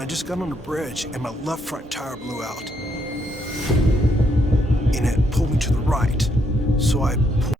I just got on a bridge and my left front tire blew out. And it pulled me to the right. So I pulled.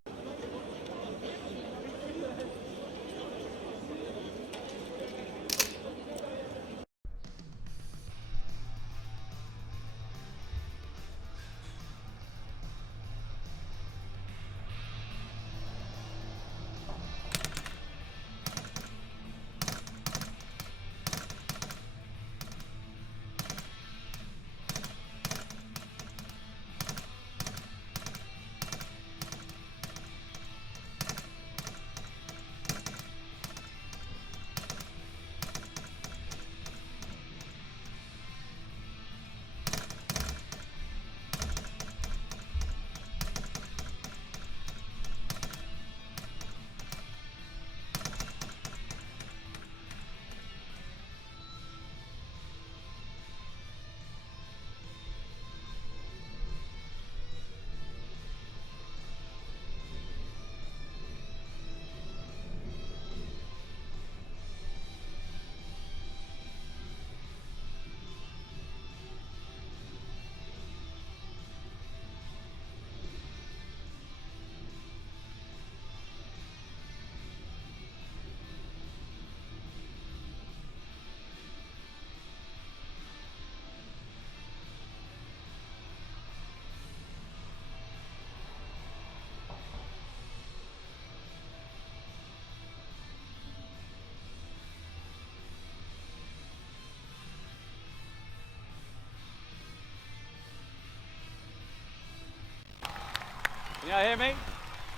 Can y'all hear me?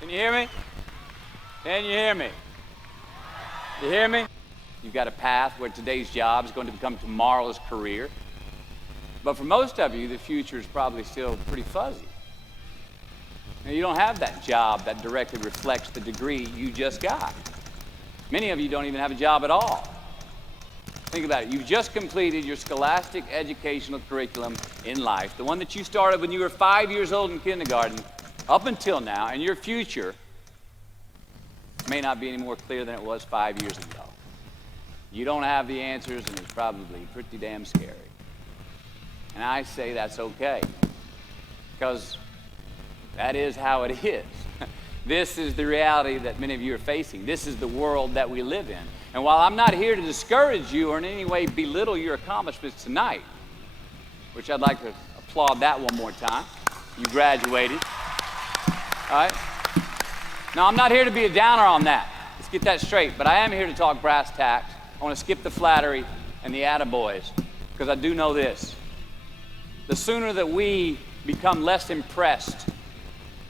Can you hear me? Can you hear me? You hear me? You've got a path where today's job is going to become tomorrow's career. But for most of you, the future is probably still pretty fuzzy. Now, you don't have that job that directly reflects the degree you just got. Many of you don't even have a job at all. Think about it. You've just completed your scholastic educational curriculum in life, the one that you started when you were 5 years old in kindergarten, up until now, and your future may not be any more clear than it was 5 years ago. You don't have the answers, and it's probably pretty damn scary. And I say that's okay, because that is how it is. This is the reality that many of you are facing. This is the world that we live in. And while I'm not here to discourage you or in any way belittle your accomplishments tonight, which I'd like to applaud that one more time, you graduated. All right? Now, I'm not here to be a downer on that. Let's get that straight. But I am here to talk brass tacks. I want to skip the flattery and the attaboys, because I do know this. The sooner that we become less impressed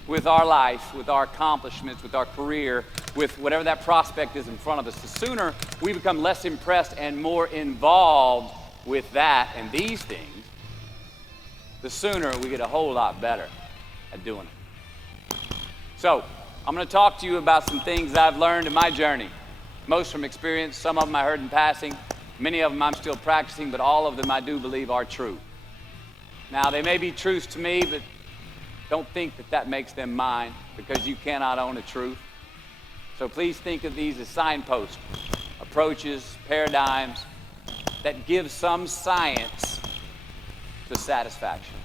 with our life, with our accomplishments, with our career, with whatever that prospect is in front of us, the sooner we become less impressed and more involved with that and these things, the sooner we get a whole lot better at doing it. So, I'm going to talk to you about some things I've learned in my journey. Most from experience, some of them I heard in passing, many of them I'm still practicing, but all of them I do believe are true. Now, they may be truths to me, but don't think that that makes them mine, because you cannot own a truth. So please think of these as signposts, approaches, paradigms that give some science to satisfaction.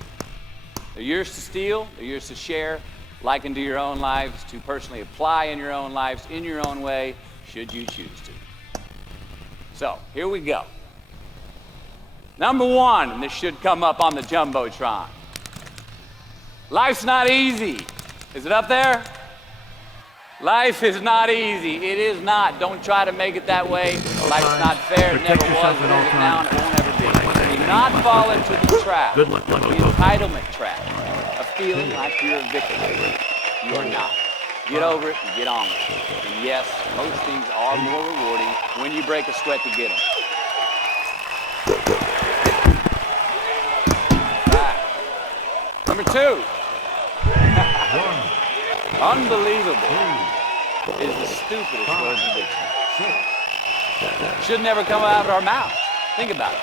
They're yours to steal, they're yours to share, liken to your own lives, to personally apply in your own lives, in your own way, should you choose to. So, here we go. Number one, and this should come up on the Jumbotron. Life's not easy. Is it up there? Life is not easy. It is not. Don't try to make it that way. Life's not fair. It never was, it isn't now, and it won't ever be. Do not fall into the trap, the entitlement trap, of feeling like you're a victim. You are not. Get over it and get on with it. And yes, most things are more rewarding when you break a sweat to get them. Right. Number two. Unbelievable is the stupidest word in the dictionary. Should never come out of our mouth. Think about it.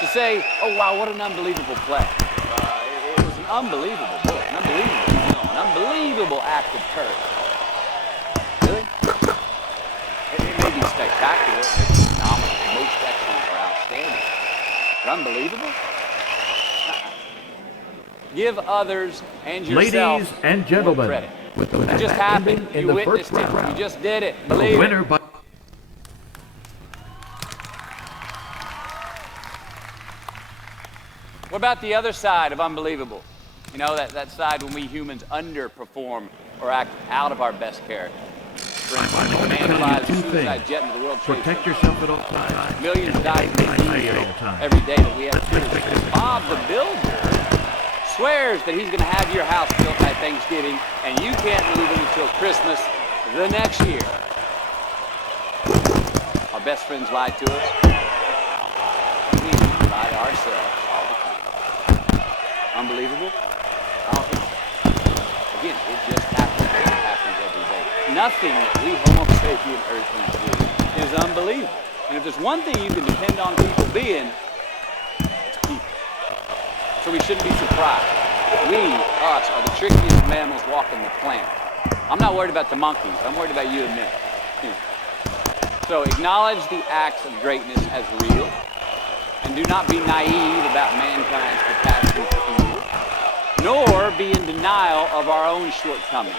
To say, oh wow, what an unbelievable play. It was an unbelievable book, an unbelievable film, an unbelievable act of courage. Really? It may be spectacular, it may be phenomenal, most excellent or outstanding. Unbelievable. Give others and yourself Ladies and more gentlemen, credit. with the It match just happened. ending in You the witnessed first it. round, You just did it. the Believe winner it. by What about the other side of unbelievable? You know, that side when we humans underperform or act out of our best character. For instance, a man flies a two suicide things. jet into the World Trade Protect Center. yourself at all times. Millions die from disease at all times. every day that we have kids. Bob the Builder swears that he's going to have your house built by Thanksgiving, and you can't move in until Christmas the next year. Our best friends lie to us. We lie to ourselves all the time. Unbelievable? I don't think so. Again, it just happens. It happens every day. Nothing that we Homo sapien earthlings do is unbelievable. And if there's one thing you can depend on people being, it's people. So we shouldn't be surprised. We, us, are the trickiest mammals walking the planet. I'm not worried about the monkeys. I'm worried about you and me. So acknowledge the acts of greatness as real, and do not be naive about mankind's capacity for evil, nor be in denial of our own shortcomings.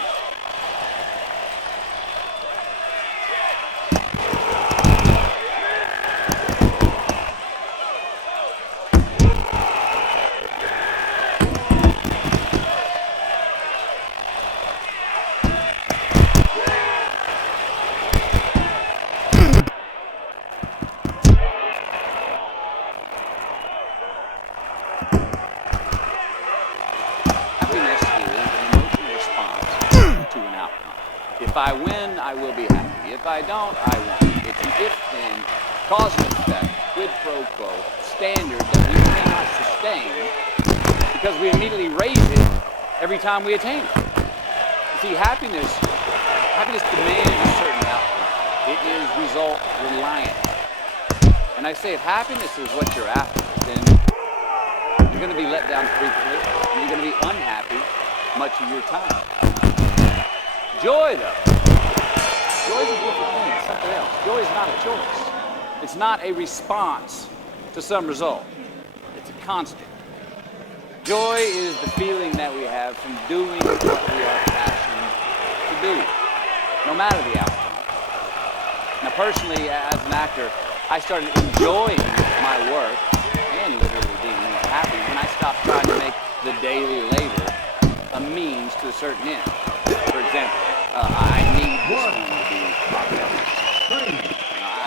Happiness is an emotional response to an outcome. If I win, I will be happy. If I don't, I won't. It's an if-then, cause and effect, quid pro quo, standard that we cannot sustain because we immediately raise it every time we attain it. You see, happiness demands a certain outcome. It is result reliant. And I say if happiness is what you're after, then you're going to be let down frequently, and you're going to be unhappy much of your time. Joy, though. Joy is a different thing. It's something else. Joy is not a choice. It's not a response to some result. It's a constant. Joy is the feeling that we have from doing what we are passionate to do, no matter the outcome. Now, personally, as an actor, I started enjoying my work and literally being happy when I stopped trying to make the daily labor a means to a certain end. For example, I need this one to be popular.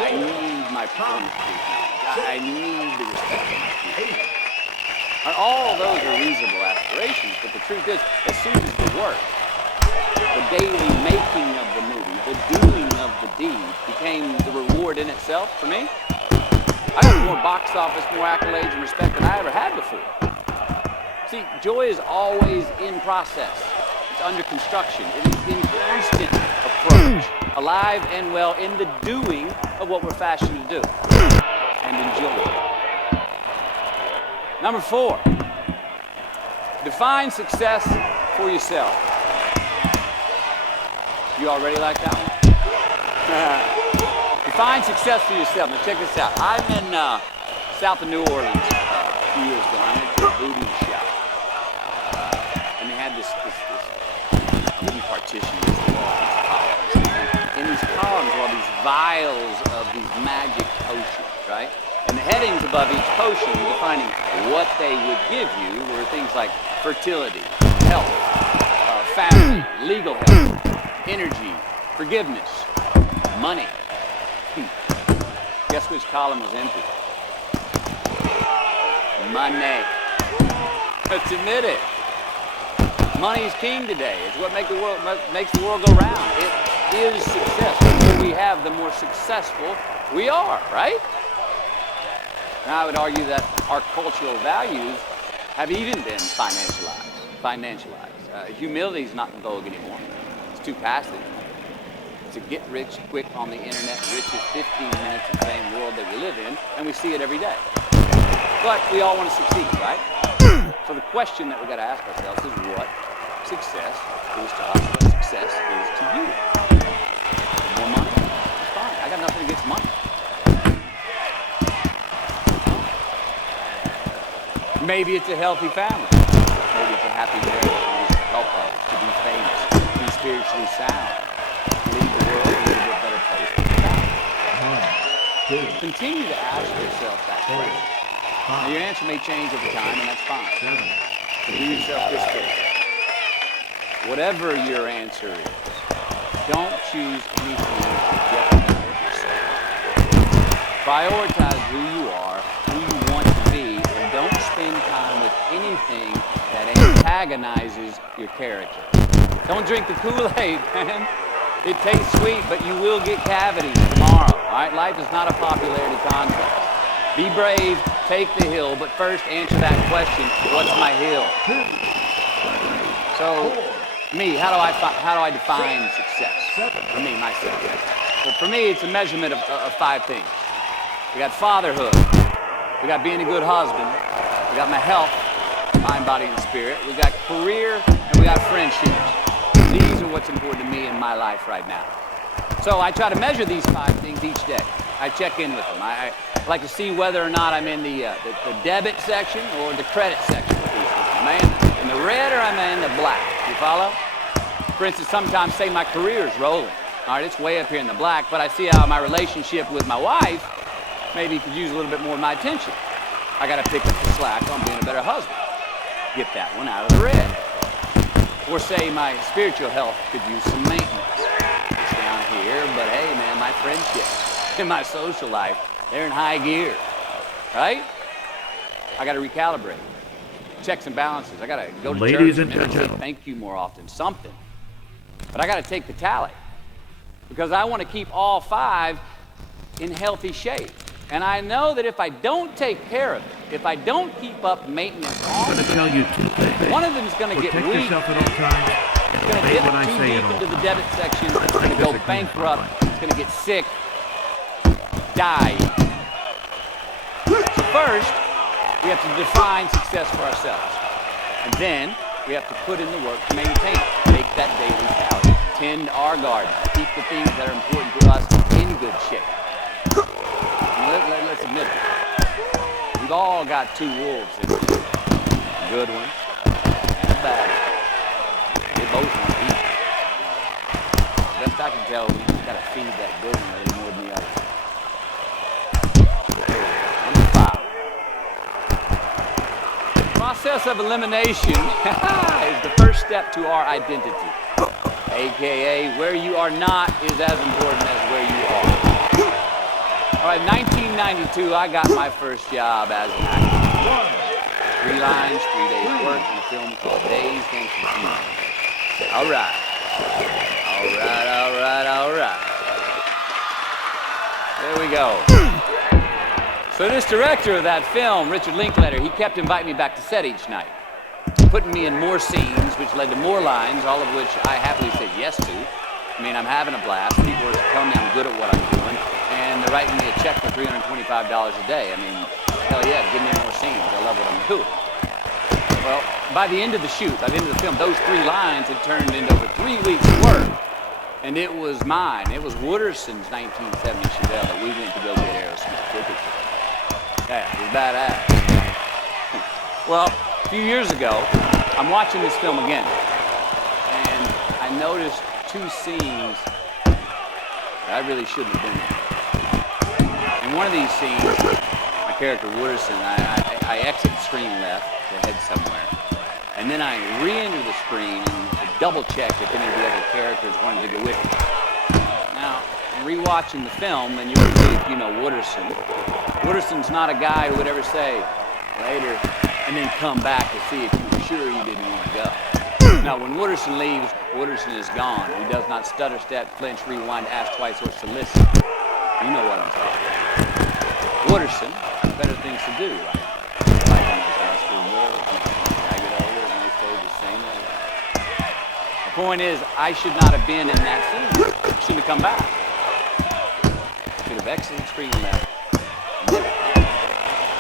I need my performance to be acknowledged. I need the respect of my people. And all those are reasonable aspirations, but the truth is, as soon as the work, the daily making of the movie, the doing of the deed became the reward in itself for me, I got more box office, more accolades and respect than I ever had before. See, joy is always in process. It's under construction. It is in constant approach, alive and well in the doing of what we're fashioned to do and enjoy. Number 4, define success for yourself. You already like that one? Define success for yourself. Now check this out. I'm in south of New Orleans a few years ago. I went to a voodoo shop. And they had this wooden partition against the wall, these columns. And in these columns were all these vials of these magic potions, right? And the headings above each potion defining what they would give you were things like fertility, health, family, legal health, energy, forgiveness, money. Guess which column was empty? Money. Let's admit it. Money is king today. It's what makes the world go round. It is success. The more we have, the more successful we are, right? And I would argue that our cultural values have even been financialized. Humility is not in vogue anymore. It's too passive. It's a get rich quick on the internet, rich in 15 minutes of fame world that we live in, and we see it every day. But we all want to succeed, right? So the question that we got to ask ourselves is what success is to us, what success is to you. More money? It's fine. I got nothing against money. maybe it's a healthy family. Maybe it's a happy marriage that needs help others, to be famous, to be spiritually sound, to leave the world a little bit better place. Continue to ask yourself that question. Now, your answer may change over time, and that's fine. So do yourself this favor. Whatever your answer is, don't choose anything to jeopardize yourself. Prioritize who you are, who you want to be, and don't spend time with anything that antagonizes your character. Don't drink the Kool-Aid, man. It tastes sweet, but you will get cavities tomorrow, all right? Life is not a popularity contest. Be brave, take the hill, but first answer that question, what's my hill? So, me, how do I define success? For me, my success. Well, for me, it's a measurement of 5 things. We got fatherhood. We got being a good husband. We got my health, mind, body, and spirit. We got career, and we got friendships. These are what's important to me in my life right now. So I try to measure these 5 things each day. I check in with them. I like to see whether or not I'm in the debit section or the credit section with these things. Am I in the red or am I in the black? You follow? For instance, sometimes say my career is rolling. All right, it's way up here in the black, but I see how my relationship with my wife maybe could use a little bit more of my attention. I got to pick up the slack on being a better husband. Get that one out of the red. Or say my spiritual health could use some maintenance. It's down here, but hey, man, my friendships and my social life, they're in high gear, right? I got to recalibrate. Checks and balances. I got to go to Ladies church and and gentlemen. thank you more often, something. But I got to take the tally because I want to keep all 5 in healthy shape. And I know that if I don't take care of it, if I don't keep up maintenance I'm on going it, to tell you 2 things. one of them is going to get Protect weak. yourself at all times. It's going to Obey dip what I too say deep at all into the times. debit section. It's going to go Discipline. bankrupt. It's going to get sick. Die. So first, we have to define success for ourselves. And then, we have to put in the work to maintain it. Make that daily tally. Tend our garden. Keep the things that are important to us in good shape. Let's admit it. We've all got 2 wolves in us. A good one and a bad one. They both want to eat. Best I can tell, we just got to feed that good one a little more than the other. Number 5. The process of elimination is the first step to our identity. AKA, where you are not is as important as where you are. All right, 1992, I got my first job as an actor. 3 lines, 3 days work in a film called Days and Confused. All right. There we go. So this director of that film, Richard Linklater, he kept inviting me back to set each night, putting me in more scenes, which led to more lines, all of which I happily said yes to. I mean, I'm having a blast. People are telling me I'm good at what I'm doing, and they're writing me a check for $325 a day. I mean, hell yeah, give me more scenes. I love what I'm doing. Well, by the end of the shoot, by the end of the film, those 3 lines had turned into over 3 weeks of work. And it was mine. It was Wooderson's 1970 Chevelle that we went to go get Aerosmith tickets to. Yeah, it was badass. Well, a few years ago, I'm watching this film again, and I noticed 2 scenes that I really shouldn't have been in. In one of these scenes, my character Wooderson, I exit the screen left to head somewhere, and then I re-enter the screen and double check if any of the other characters wanted to go with me. Now, rewatching the film, and you would think you know Wooderson. Wooderson's not a guy who would ever say later and then come back to see if you were sure you didn't want to go. Now, when Wooderson leaves, Wooderson is gone. He does not stutter, step, flinch, rewind, ask twice, or solicit. You know what I'm talking about. Wooderson has better things to do, right? The point is, I should not have been in that scene. Shouldn't have come back. Should have exited screen left.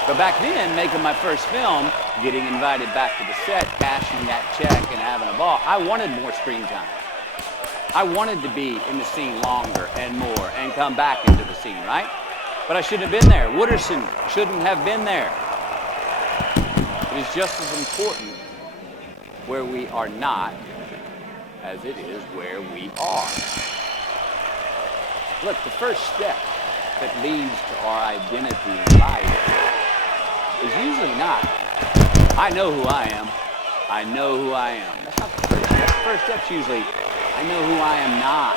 But back then, making my first film, getting invited back to the set, cashing that check, and having a ball, I wanted more screen time. I wanted to be in the scene longer and more and come back into the scene, right? But I shouldn't have been there. Wooderson shouldn't have been there. is just as important where we are not as it is where we are. Look, the first step that leads to our identity in life is usually not, I know who I am. I know who I am. That's not the first step. The first step's usually, I know who I am not.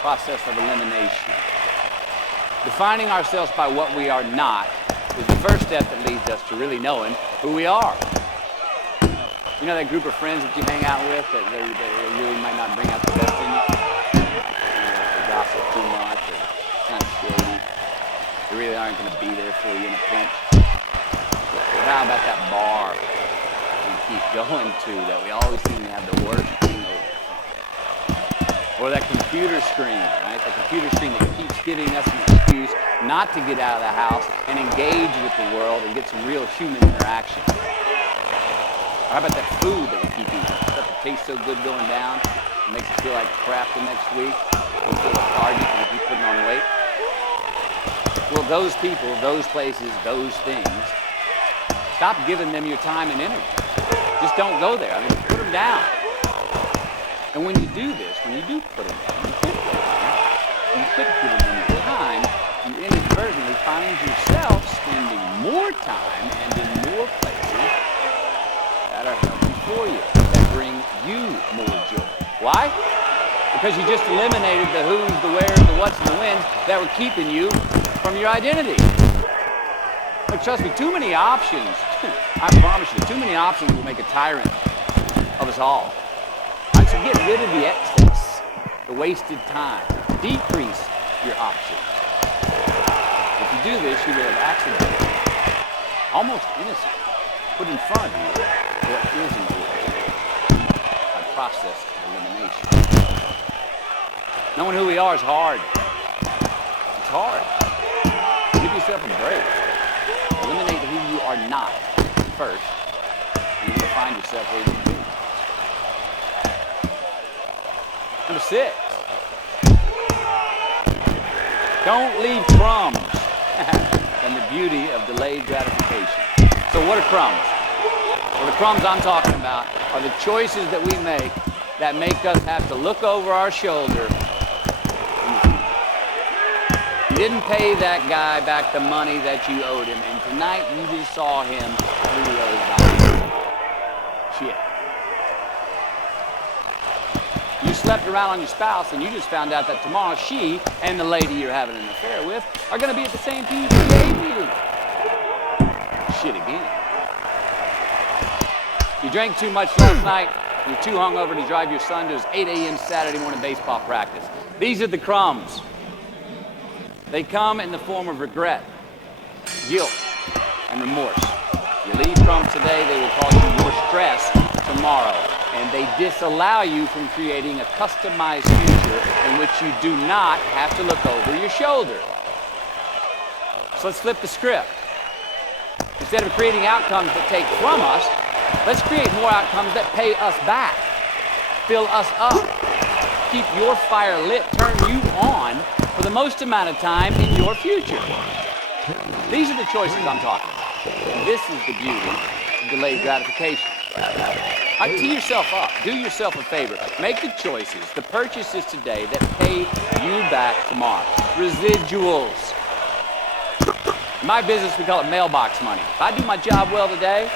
Process of elimination. Defining ourselves by what we are not is the first step that leads us to really knowing who we are. You know that group of friends that you hang out with that they really might not bring out the best in you? They gossip too much, or kind of shady. They really aren't going to be there for you in a pinch. But how about that bar we keep going to that we always seem to have the worst hangover from? Or that computer screen, right? The computer screen that keeps giving us an excuse not to get out of the house and engage with the world and get some real human interaction. Or how about that food that we keep eating? Stuff that tastes so good going down, it makes us feel like crap the next week. We feel lethargic and we keep putting on weight. Well, those people, those places, those things, stop giving them your time and energy. Just don't go there. I mean, put them down. And when you do this, when you do put them down, you quit going there, and you quit giving them your time, you inadvertently find yourself spending more time and in more places that are healthy for you, that bring you more joy. Why? Because you just eliminated the who's, the where's, the what's, and the when's that were keeping you from your identity. Look, trust me, too many options, I promise you, too many options will make a tyrant of us all. So get rid of the excess, the wasted time. Decrease your options. If you do this, you will have accidentally, almost innocently, put in front of you what is important. A process of elimination. Knowing who we are is hard. It's hard. Give yourself a break. Eliminate who you are not first, and you're going to find yourself where you need to be. Number 6. Don't leave crumbs. And the beauty of delayed gratification. So what are crumbs? Well, the crumbs I'm talking about are the choices that we make that make us have to look over our shoulder. You didn't pay that guy back the money that you owed him, and tonight you just saw him 3 rows behind. Shit. You slept around on your spouse and you just found out that tomorrow she and the lady you're having an affair with are going to be at the same PTA meeting. Shit again. You drank too much last night. You're too hungover to drive your son to his 8 a.m. Saturday morning baseball practice. These are the crumbs. They come in the form of regret, guilt, and remorse. You leave crumbs today, they will cause you more stress tomorrow. And they disallow you from creating a customized future in which you do not have to look over your shoulder. So let's flip the script. Instead of creating outcomes that take from us, let's create more outcomes that pay us back, fill us up, keep your fire lit, turn you on for the most amount of time in your future. These are the choices I'm talking about. And this is the beauty of delayed gratification. Tee yourself up. Do yourself a favor. Make the choices, the purchases today that pay you back tomorrow. Residuals. In my business, we call it mailbox money. If I do my job well today,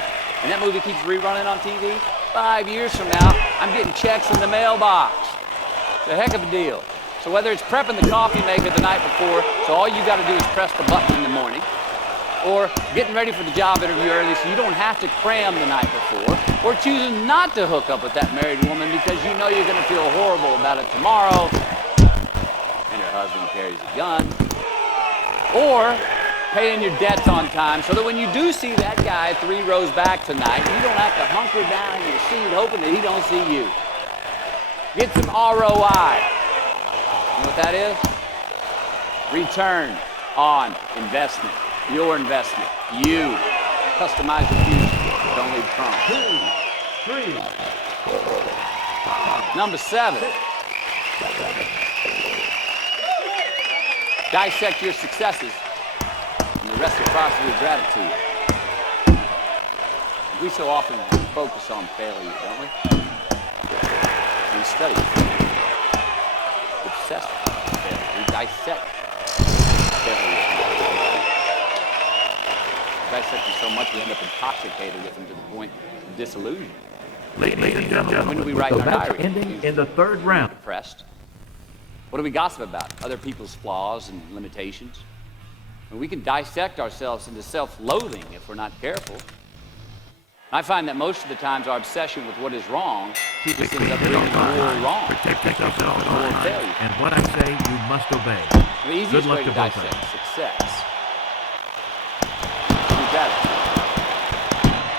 and that movie keeps rerunning on TV, 5 years from now, I'm getting checks in the mailbox. It's a heck of a deal. So whether it's prepping the coffee maker the night before, so all you got to do is press the button in the morning, or getting ready for the job interview early so you don't have to cram the night before, or choosing not to hook up with that married woman because you know you're going to feel horrible about it tomorrow, and her husband carries a gun, or paying your debts on time so that when you do see that guy 3 rows back tonight, you don't have to hunker down in your seat hoping that he don't see you. Get some ROI. You know what that is? Return on investment. Your investment. You. Customize your future. Don't leave crumbs. 2, 3. Number 7. Dissect your successes and the reciprocity of gratitude. We so often focus on failure, don't we? We study failure. We're obsessed with failure. We dissect failure. We dissect them so much we end up intoxicated with them to the point of disillusion. Ladies and gentlemen, When do we with write the in our match diary? ending in the third round. Depressed. What do we gossip about? Other people's flaws and limitations. And we can dissect ourselves into self-loathing if we're not careful. I find that most of the times our obsession with what is wrong just ends up bringing more wrong, Protect yourself at all more times. failure. And what I say, you must obey. The easiest Good luck way to to both dissect sides. success is gratitude.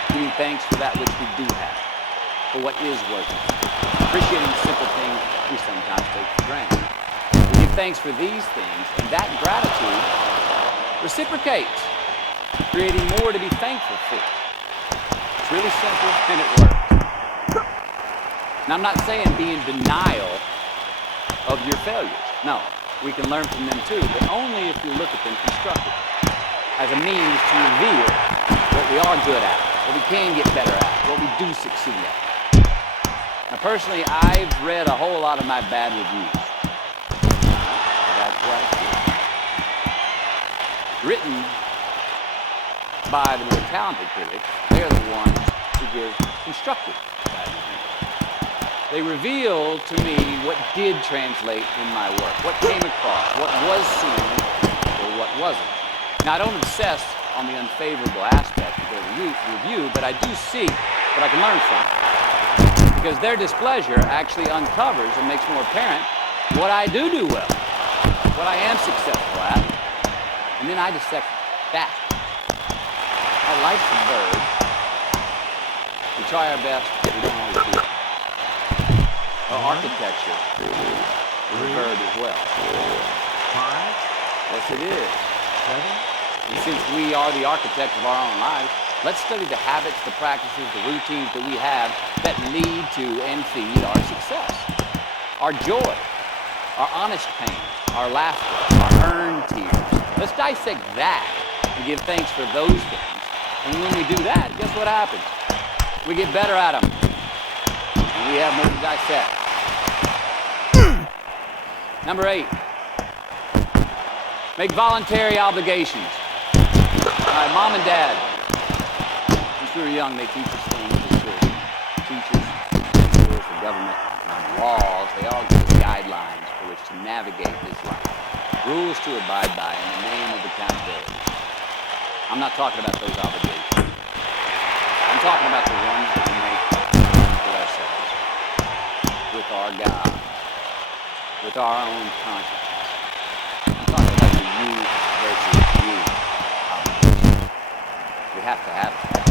Giving thanks for that which we do have, for what is working. Appreciating the simple things we sometimes take for granted. We give thanks for these things, and that gratitude reciprocates, creating more to be thankful for. It's really simple, and it works. Now, I'm not saying be in denial of your failures. No, we can learn from them too, but only if we look at them constructively, as a means to reveal what we are good at, what we can get better at, what we do succeed at. Now, personally, I've read a whole lot of my bad reviews. That's what I see. Written by the more talented critics, they're the ones who give constructive bad reviews. They reveal to me what did translate in my work, what came across, what was seen, or what wasn't. Now, I don't obsess on the unfavorable aspect of their review, but I do see what I can learn from it. Because their displeasure actually uncovers and makes more apparent what I do well, what I am successful at, and then I dissect that. Our life's a bird. We try our best, but we don't always do it. Our architecture is a bird as well. 5, Yes, it is. 7, And since we are the architect of our own lives, let's study the habits, the practices, the routines that we have that lead to and feed our success. Our joy, our honest pain, our laughter, our earned tears. Let's dissect that and give thanks for those things. And when we do that, guess what happens? We get better at them. And we have more to dissect. Number 8, make voluntary obligations. All right, mom and dad, since we were young, they teach us things as children. Teachers, schools, the government, and laws, they all give us guidelines for which to navigate this life. Rules to abide by in the name of accountability. I'm not talking about those obligations. I'm talking about the ones that we make with ourselves, with our God, with our own consciousness. I'm talking about the you versus you obligations. We have to have it.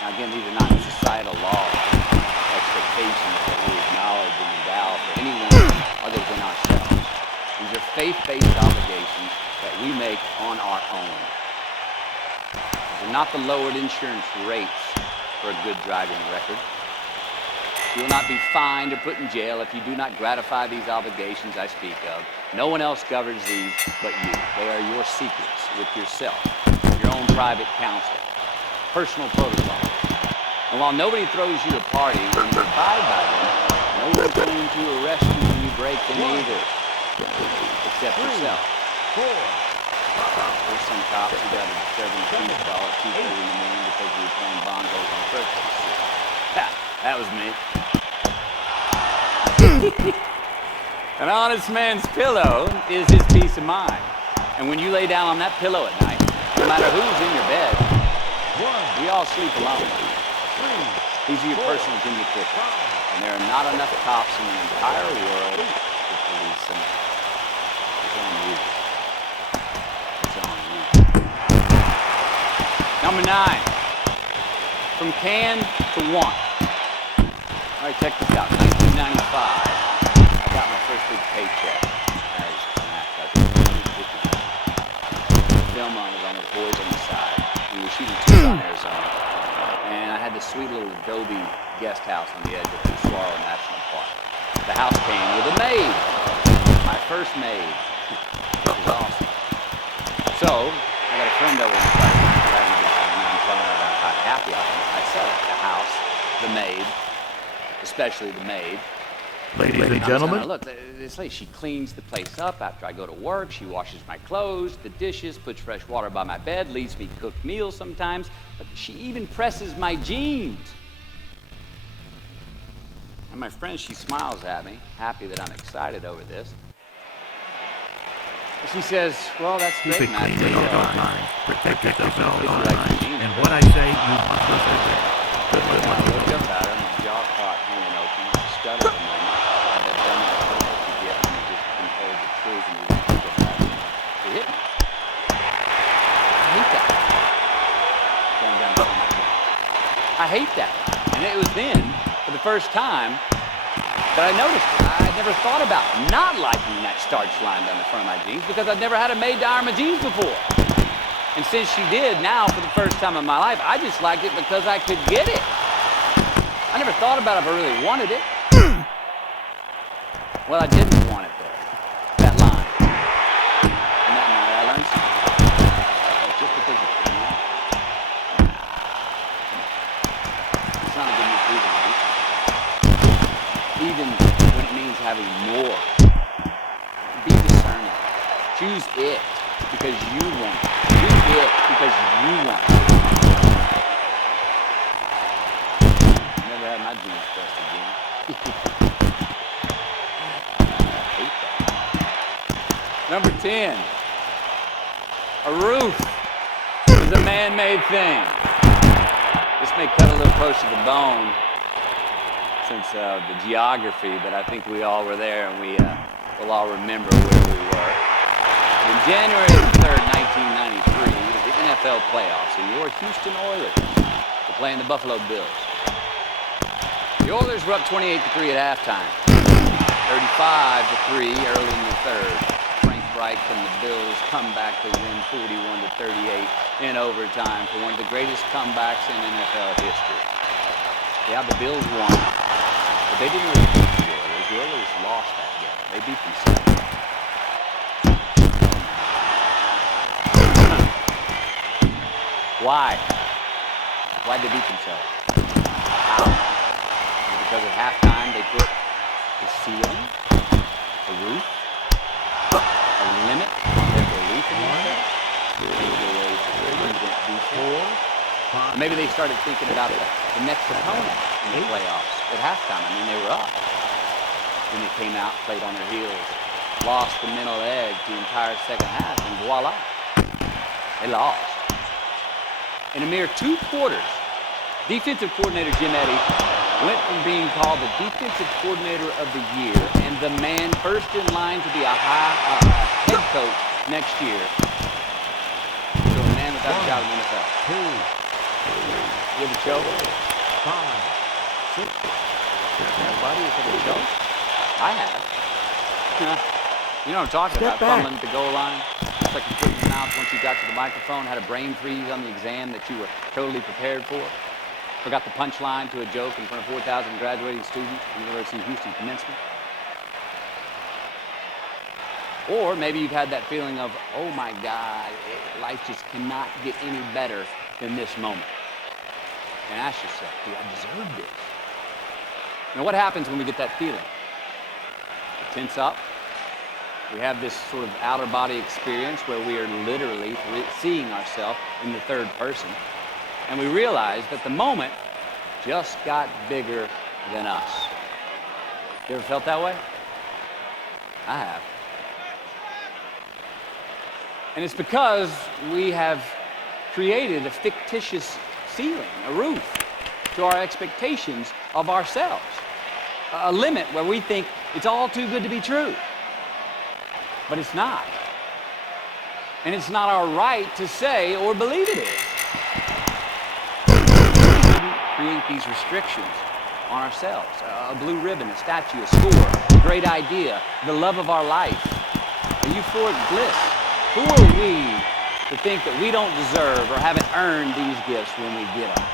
Now again, these are not societal laws, expectations that we acknowledge and endow for anyone other than ourselves. These are faith-based obligations that we make on our own. These are not the lowered insurance rates for a good driving record. You will not be fined or put in jail if you do not gratify these obligations I speak of. No one else governs these but you. They are your secrets with yourself, your own private counsel, personal protocols. And while nobody throws you a party when you abide by them, no one's going to arrest you when you break them either, except yourself. 4, There's some cops who got a disturbing police call at 2:30 in the morning because we were playing bongos on purpose. That was me. An honest man's pillow is his peace of mind. And when you lay down on that pillow at night, no matter who's in your bed, 1, we all sleep alone. 3, These are your personal Jimmy Crickets. And there are not enough cops in the entire world to police them. It's on you. It's on you. Number 9. From can to want. All right, check this out. 1995, I got my first big paycheck as an actor. Film on was on with Boys on the Side. We were shooting Tucson, Arizona. And I had this sweet little adobe guest house on the edge of the Saguaro National Park. The house came with a maid. My first maid. It was awesome. So, I got a friend over in the park. I'm telling her about how happy I am. I the maid, especially the maid. Ladies and I was gentlemen, kinda, look, this lady, she cleans the place up after I go to work. She washes my clothes, the dishes, puts fresh water by my bed, leaves me cooked meals sometimes. But she even presses my jeans. And my friend, she smiles at me, happy that I'm excited over this. And she says, well, that's keep great, it Matt. clean but, at all times. Protect yourself at It's all like times. jeans, And but- what I say, you must listen. I looked up at her, my jaw caught hanging open. I stuttered a moment. I had that dumbass look that you get when you just can hold the truth and you just think about it. It hit me. I hate that. Going down the front of my neck. I hate that. And it was then, for the first time, that I noticed it. I had never thought about not liking that starch line down the front of my jeans because I'd never had a maid to iron my jeans before. And since she did, now for the first time in my life, I just liked it because I could get it. I never thought about if I really wanted it. Well, I didn't want it there. That line. And that night I learned something. Just because you can. It's not a good enough reason to do something. Even when it means having more. Be discerning. Choose it because you want it. Do it because you want it. Never had my jeans pressed again. I hate that. Number 10. A roof is a man-made thing. This may cut a little close to the bone since the geography, but I think we all were there and we'll all remember where we were. In January 3rd, 1993, the NFL playoffs, and your Houston Oilers were playing the Buffalo Bills. The Oilers were up 28-3 at halftime, 35-3 early in the third. Frank Reich and the Bills come back to win 41-38 in overtime for one of the greatest comebacks in NFL history. Yeah, the Bills won, but they didn't really beat the Oilers. The Oilers lost that game. They beat themselves. Why? Why'd they beat themselves? How? Because at halftime they put a ceiling, a roof, a limit on their belief in themselves. Or maybe they started thinking about the next opponent in the playoffs at halftime. I mean, they were up. Then they came out, played on their heels, lost the mental edge the entire second half, and voila, they lost. In a mere 2 quarters, defensive coordinator Jim Eddy went from being called the defensive coordinator of the year and the man first in line to be a head coach next year to a man without a job in the NFL. 2, You ever choke? 5, 6. Everybody has ever choked? I have. You know what I'm talking Step about, back. fumbling at the goal line. It's like you put in your mouth once you got to the microphone, had a brain freeze on the exam that you were totally prepared for. Forgot the punchline to a joke in front of 4,000 graduating students at the University of Houston commencement. Or maybe you've had that feeling of, oh my God, life just cannot get any better than this moment. And ask yourself, do I deserve this? Now what happens when we get that feeling? We tense up. We have this sort of outer body experience where we are literally seeing ourselves in the third person. And we realize that the moment just got bigger than us. You ever felt that way? I have. And it's because we have created a fictitious ceiling, a roof, to our expectations of ourselves. A limit where we think it's all too good to be true. But it's not. And it's not our right to say or believe it is. We shouldn't create these restrictions on ourselves. A blue ribbon, a statue, a score, a great idea, the love of our life, a euphoric bliss. Who are we to think that we don't deserve or haven't earned these gifts when we get them?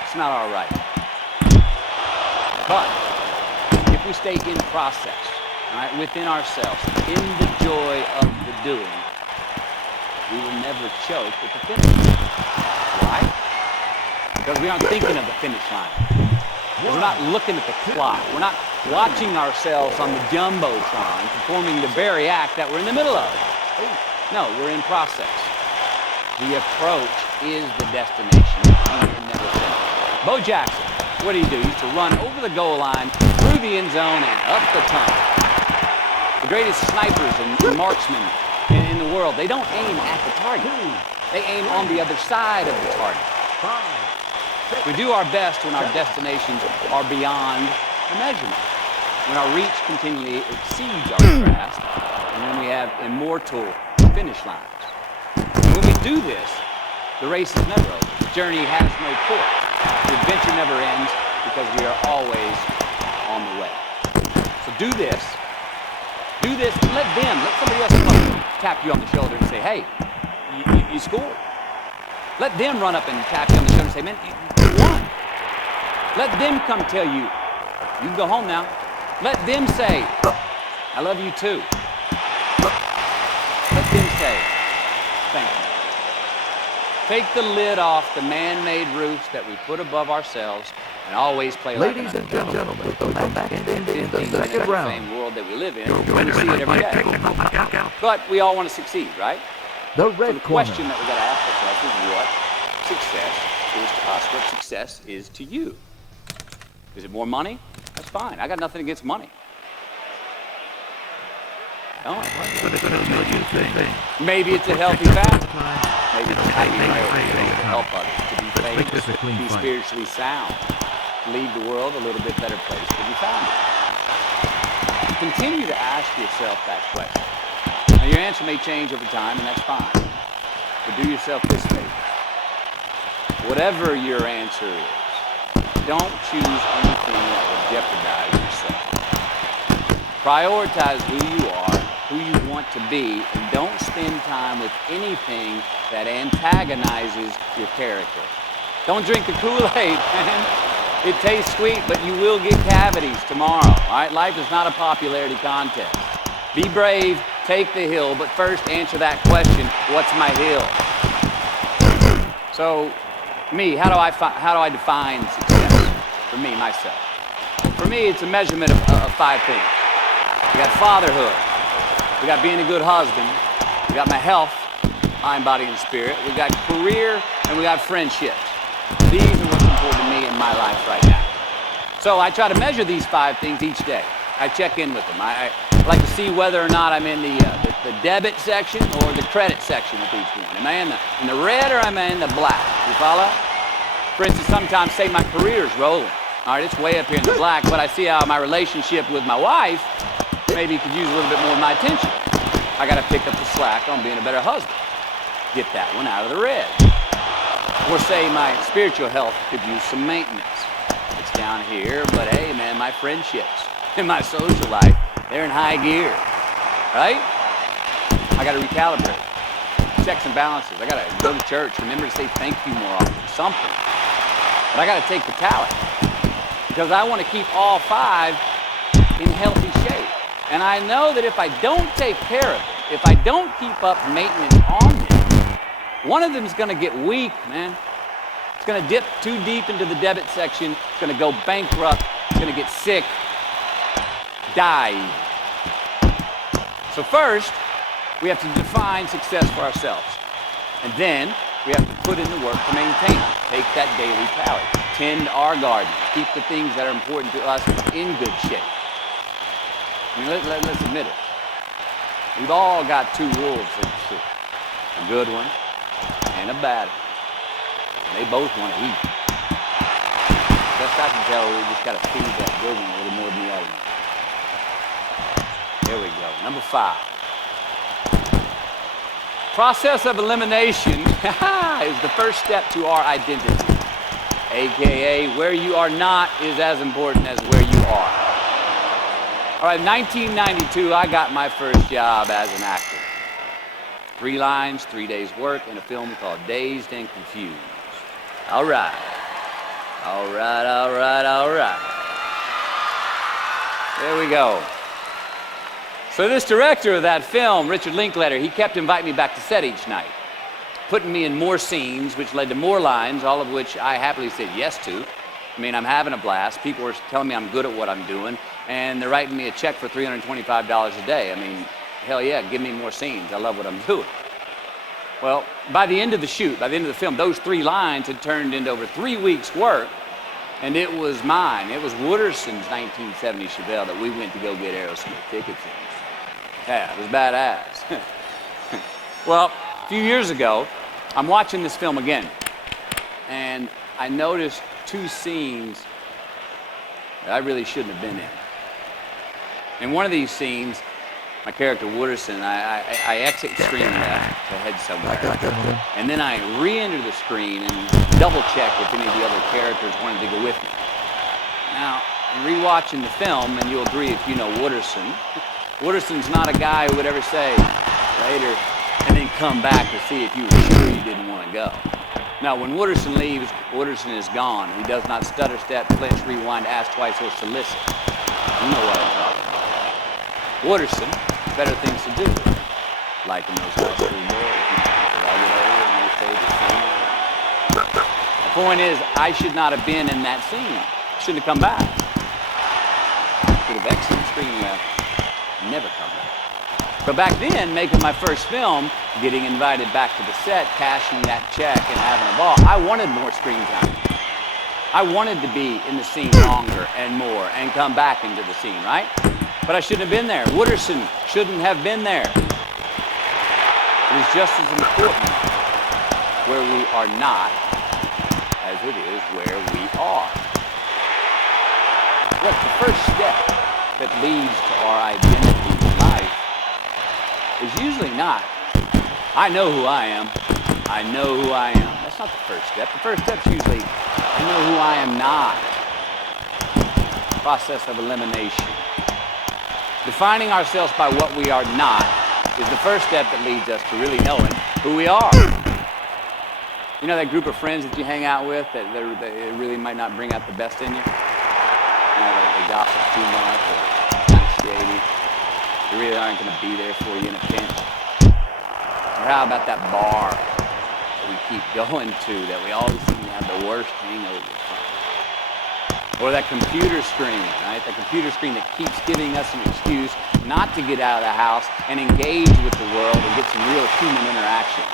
It's not our right. But if we stay in process, right, within ourselves, in the joy of the doing, we will never choke at the finish. Why? because we aren't thinking of the finish line. We're not looking at the clock. We're not watching ourselves on the jumbotron performing the very act that we're in the middle of. No, we're in process. The approach is the destination. You can never finish. Bo Jackson, what do? He used to run over the goal line, through the end zone, and up the tunnel. The greatest snipers and marksmen in the world, they don't aim at the target. They aim on the other side of the target. We do our best when our destinations are beyond the measurement, when our reach continually exceeds our grasp, and when we have immortal finish lines. And when we do this, the race is never over. The journey has no port. The adventure never ends because we are always on the way. So do this, and let somebody else come up and tap you on the shoulder and say, hey, you scored. Let them run up and tap you on the shoulder and say, man, you won. Let them come tell you, you can go home now. Let them say, I love you too. Let them say, thank you. Take the lid off the man-made roofs that we put above ourselves and always play like Ladies and gentlemen, we go back in the second round. The same world that we live in. We see it every day. But we all want to succeed, right? The red The question that we got to ask ourselves is what success is to us, what success is to you. Is it more money? That's fine. I got nothing against money. No. Maybe it's a healthy family. Maybe it's a happy marriage to help others, to be famous, to be spiritually sound, to leave the world a little bit better place than you found it. Continue to ask yourself that question. Now, your answer may change over time, and that's fine. But do yourself this favor. Whatever your answer is, don't choose anything that will jeopardize yourself. Prioritize who you are, who you want to be, and don't spend time with anything that antagonizes your character. Don't drink the Kool-Aid, man. It tastes sweet, but you will get cavities tomorrow, all right? Life is not a popularity contest. Be brave, take the hill, but first answer that question, what's my hill? So, how do I define success? For me, myself. For me, it's a measurement of 5 things. We got fatherhood. We got being a good husband. We got my health, mind, body, and spirit. We got career, and we got friendships. These are what's important to me in my life right now. So I try to measure these 5 things each day. I check in with them. I like to see whether or not I'm in the debit section or the credit section with each one. Am I in the red or am I in the black? You follow? For instance, sometimes say my career's rolling. All right, it's way up here in the black, but I see how my relationship with my wife maybe could use a little bit more of my attention. I got to pick up the slack on being a better husband. Get that one out of the red. Or say my spiritual health could use some maintenance. It's down here, but hey, man, my friendships and my social life, they're in high gear, right? I got to recalibrate. Checks and balances. I got to go to church. Remember to say thank you more often. Something. But I got to take the talent because I want to keep all 5 in healthy shape. And I know that if I don't take care of it, if I don't keep up maintenance on them, one of them is going to get weak, man. It's going to dip too deep into the debit section. It's going to go bankrupt. It's going to get sick, die. So first, we have to define success for ourselves. And then we have to put in the work to maintain it. Take that daily tally. Tend our garden. Keep the things that are important to us in good shape. I mean, let's admit it. We've all got 2 wolves in the soup. A good one and a bad one. And they both want to eat. Best I can tell, we just got to feed that good one a little more than the other one. There we go. Number 5. Process of elimination is the first step to our identity. AKA, where you are not is as important as where you are. All right, 1992, I got my first job as an actor. 3 lines, 3 days work in a film called Dazed and Confused. All right. There we go. So this director of that film, Richard Linklater, he kept inviting me back to set each night. putting me in more scenes, which led to more lines, all of which I happily said yes to. I mean, I'm having a blast. People are telling me I'm good at what I'm doing, and they're writing me a check for $325 a day. I mean, hell yeah, give me more scenes. I love what I'm doing. Well, by the end of the shoot, by the end of the film, those 3 lines had turned into over 3 weeks' work, and it was mine. It was Wooderson's 1970 Chevelle that we went to go get Aerosmith tickets in. Yeah, it was badass. Well, a few years ago, I'm watching this film again, and I noticed 2 scenes that I really shouldn't have been in. In one of these scenes, my character Wooderson, I exit the screen left to head somewhere, and then I re-enter the screen and double-check if any of the other characters wanted to go with me. Now, in rewatching the film, and you'll agree if you know Wooderson, Wooderson's not a guy who would ever say, later, and then come back to see if you were sure you didn't want to go. Now, when Wooderson leaves, Wooderson is gone. He does not stutter, step, flinch, rewind, ask twice, or solicit. You know what I'm talking about. Wooderson, better things to do. Like in those high school boys, they all get older and they stay the same. The point is, I should not have been in that scene. Shouldn't have come back. Could have exited the screen left, never come back. But back then, making my first film, getting invited back to the set, cashing that check, and having a ball, I wanted more screen time. I wanted to be in the scene longer and more and come back into the scene, right? But I shouldn't have been there. Wooderson shouldn't have been there. It is just as important where we are not as it is where we are. Look, the first step that leads to our identity in life is usually not, I know who I am. I know who I am. That's not the first step. The first step's usually, I know who I am not. Process of elimination. Defining ourselves by what we are not is the first step that leads us to really knowing who we are. You know that group of friends that you hang out with that they really might not bring out the best in you? You know, they gossip too much or kind of shady. They really aren't going to be there for you in a pinch. Or how about that bar that we keep going to that we always seem to have the worst hangover from? Or that computer screen, right? The computer screen that keeps giving us an excuse not to get out of the house and engage with the world and get some real human interaction.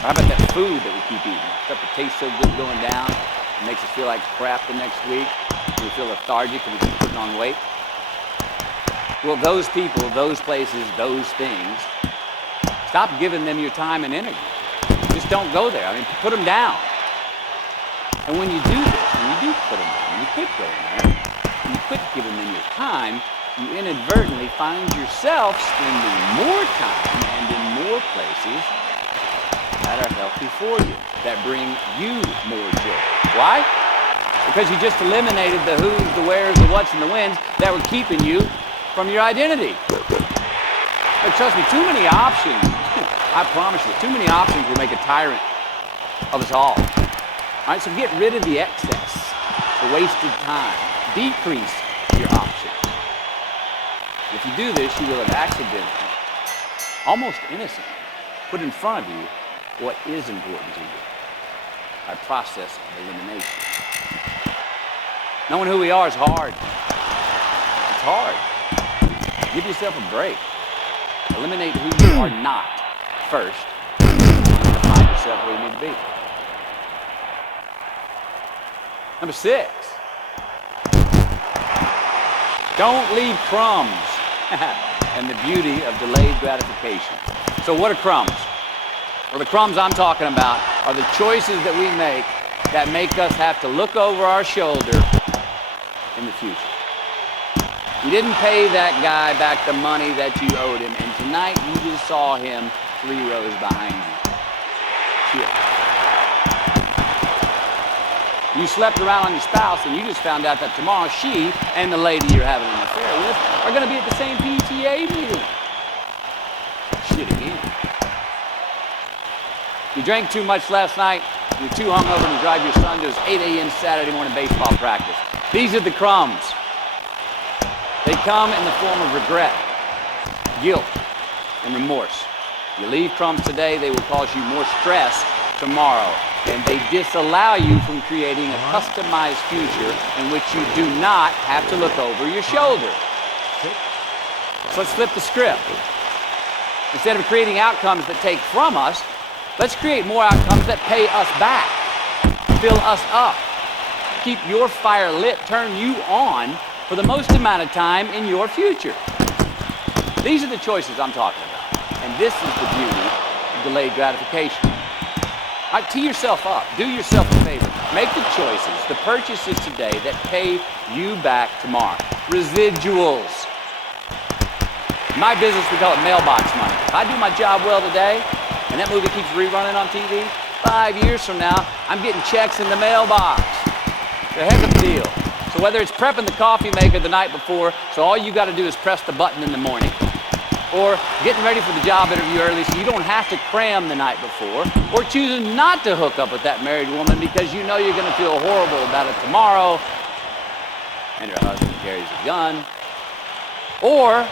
Or how about that food that we keep eating? Stuff that tastes so good going down, it makes us feel like crap the next week. We feel lethargic and we keep putting on weight. Well, those people, those places, those things, stop giving them your time and energy. Just don't go there. I mean, put them down. And when you do this, when you do put them down, you quit going there, and you quit giving them your time, you inadvertently find yourself spending more time and in more places that are healthy for you, that bring you more joy. Why? Because you just eliminated the who's, the where's, the what's, and the when's that were keeping you from your identity. But trust me, too many options, I promise you, too many options will make a tyrant of us all. All right, so get rid of the excess, the wasted time. Decrease your options. If you do this, you will have accidentally, almost innocently, put in front of you what is important to you by process of elimination. Knowing who we are is hard. It's hard. Give yourself a break. Eliminate who you are not first, and find yourself where you need to be. Number 6, don't leave crumbs. And the beauty of delayed gratification. So what are crumbs? Well, the crumbs I'm talking about are the choices that we make that make us have to look over our shoulder in the future. You didn't pay that guy back the money that you owed him, and tonight you just saw him 3 rows behind you. Shit. You slept around on your spouse and you just found out that tomorrow she and the lady you're having an affair with are going to be at the same PTA meeting. Shit again. You drank too much last night, you're too hungover to drive your son to his 8 a.m. Saturday morning baseball practice. These are the crumbs. They come in the form of regret, guilt, and remorse. You leave crumbs today, they will cause you more stress tomorrow. And they disallow you from creating a customized future in which you do not have to look over your shoulder. So let's flip the script. Instead of creating outcomes that take from us, let's create more outcomes that pay us back, fill us up, keep your fire lit, turn you on for the most amount of time in your future. These are the choices I'm talking about. And this is the beauty of delayed gratification. All right, tee yourself up. Do yourself a favor. Make the choices, the purchases today that pay you back tomorrow. Residuals. In my business, we call it mailbox money. If I do my job well today, and that movie keeps rerunning on TV, 5 years from now, I'm getting checks in the mailbox. It's a heck of a deal. So whether it's prepping the coffee maker the night before, so all you got to do is press the button in the morning, or getting ready for the job interview early so you don't have to cram the night before, or choosing not to hook up with that married woman because you know you're going to feel horrible about it tomorrow, and her husband carries a gun, or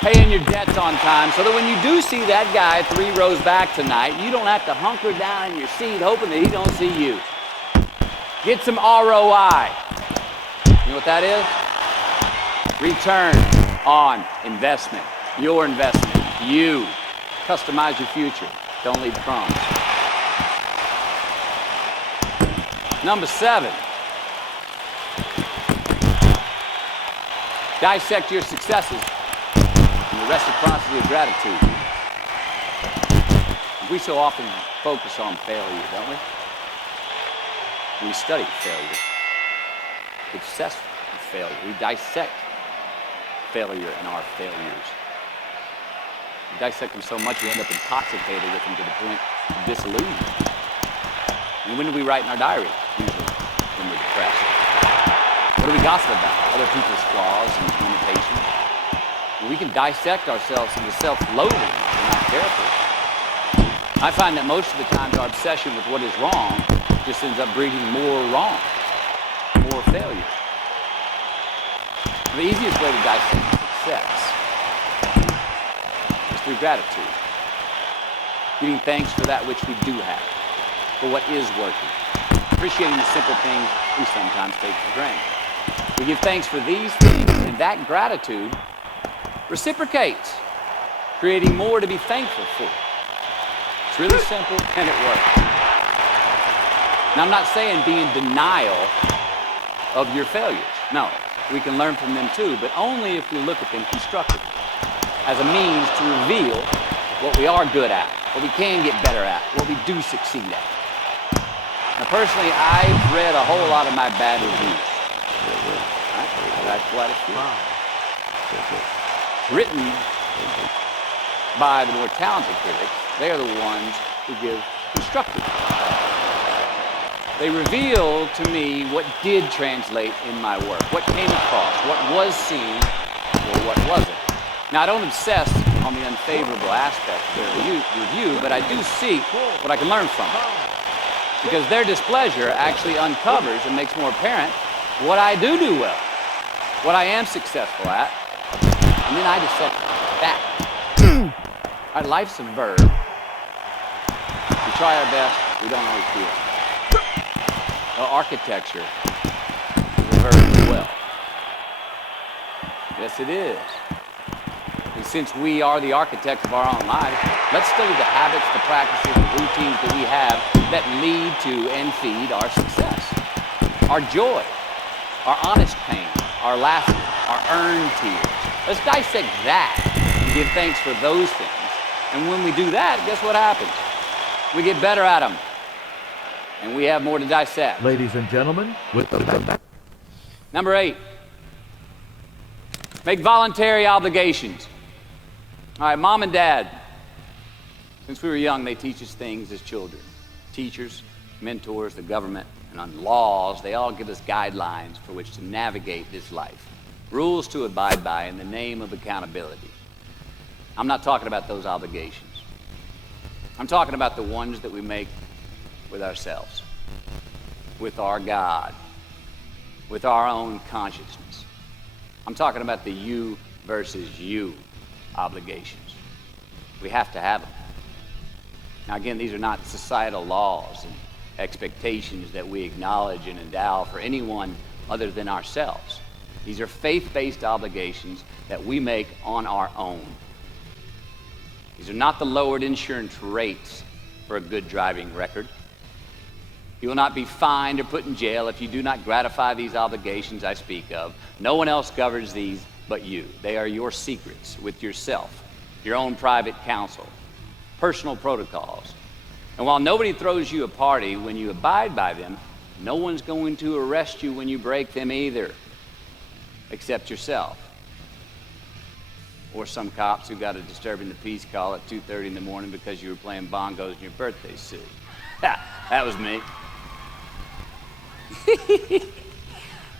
paying your debts on time so that when you do see that guy 3 rows back tonight, you don't have to hunker down in your seat hoping that he don't see you. Get some ROI. You know what that is? Return on investment. Your investment. You. Customize your future. Don't leave crumbs. Number 7. Dissect your successes and the reciprocity of gratitude. We so often focus on failure, don't we? We study failure. We're obsessed with failure. We dissect failure and our failures. We dissect them so much we end up intoxicated with them to the point of disillusion. And when do we write in our diary? Usually when we're depressed. What do we gossip about? Other people's flaws and limitations. And we can dissect ourselves into self-loathing if we're not careful. I find that most of the times our obsession with what is wrong just ends up breeding more wrong, more failure. The easiest way to dissect success is through gratitude. Giving thanks for that which we do have, for what is working. Appreciating the simple things we sometimes take for granted. We give thanks for these things, and that gratitude reciprocates, creating more to be thankful for. It's really simple, and it works. Now, I'm not saying be in denial of your failures. No, we can learn from them too, but only if we look at them constructively, as a means to reveal what we are good at, what we can get better at, what we do succeed at. Now, personally, I've read a whole lot of my bad reviews. That's quite a few. Written by the more talented critics, they are the ones who give constructive. They reveal to me what did translate in my work, what came across, what was seen, or what wasn't. Now, I don't obsess on the unfavorable aspect of their review, but I do seek what I can learn from it. Because their displeasure actually uncovers and makes more apparent what I do well, what I am successful at, and then I dissect that. Our life's a verb. We try our best, we don't always do it. Well, architecture is a verb as well. Yes, it is. And since we are the architects of our own lives, let's study the habits, the practices, the routines that we have that lead to and feed our success. Our joy, our honest pain, our laughter, our earned tears. Let's dissect that and give thanks for those things. And when we do that, guess what happens? We get better at them. And we have more to dissect. Ladies and gentlemen, with the Number 8, make voluntary obligations. All right, mom and dad, since we were young, they teach us things as children. Teachers, mentors, the government, and on laws, they all give us guidelines for which to navigate this life. Rules to abide by in the name of accountability. I'm not talking about those obligations. I'm talking about the ones that we make with ourselves, with our God, with our own consciousness. I'm talking about the you versus you obligations. We have to have them. Now again, these are not societal laws and expectations that we acknowledge and endow for anyone other than ourselves. These are faith-based obligations that we make on our own. These are not the lowered insurance rates for a good driving record. You will not be fined or put in jail if you do not gratify these obligations I speak of. No one else governs these but you. They are your secrets with yourself, your own private counsel, personal protocols. And while nobody throws you a party when you abide by them, no one's going to arrest you when you break them either, except yourself. Or some cops who got a disturbing the peace call at 2:30 in the morning because you were playing bongos in your birthday suit. That was me.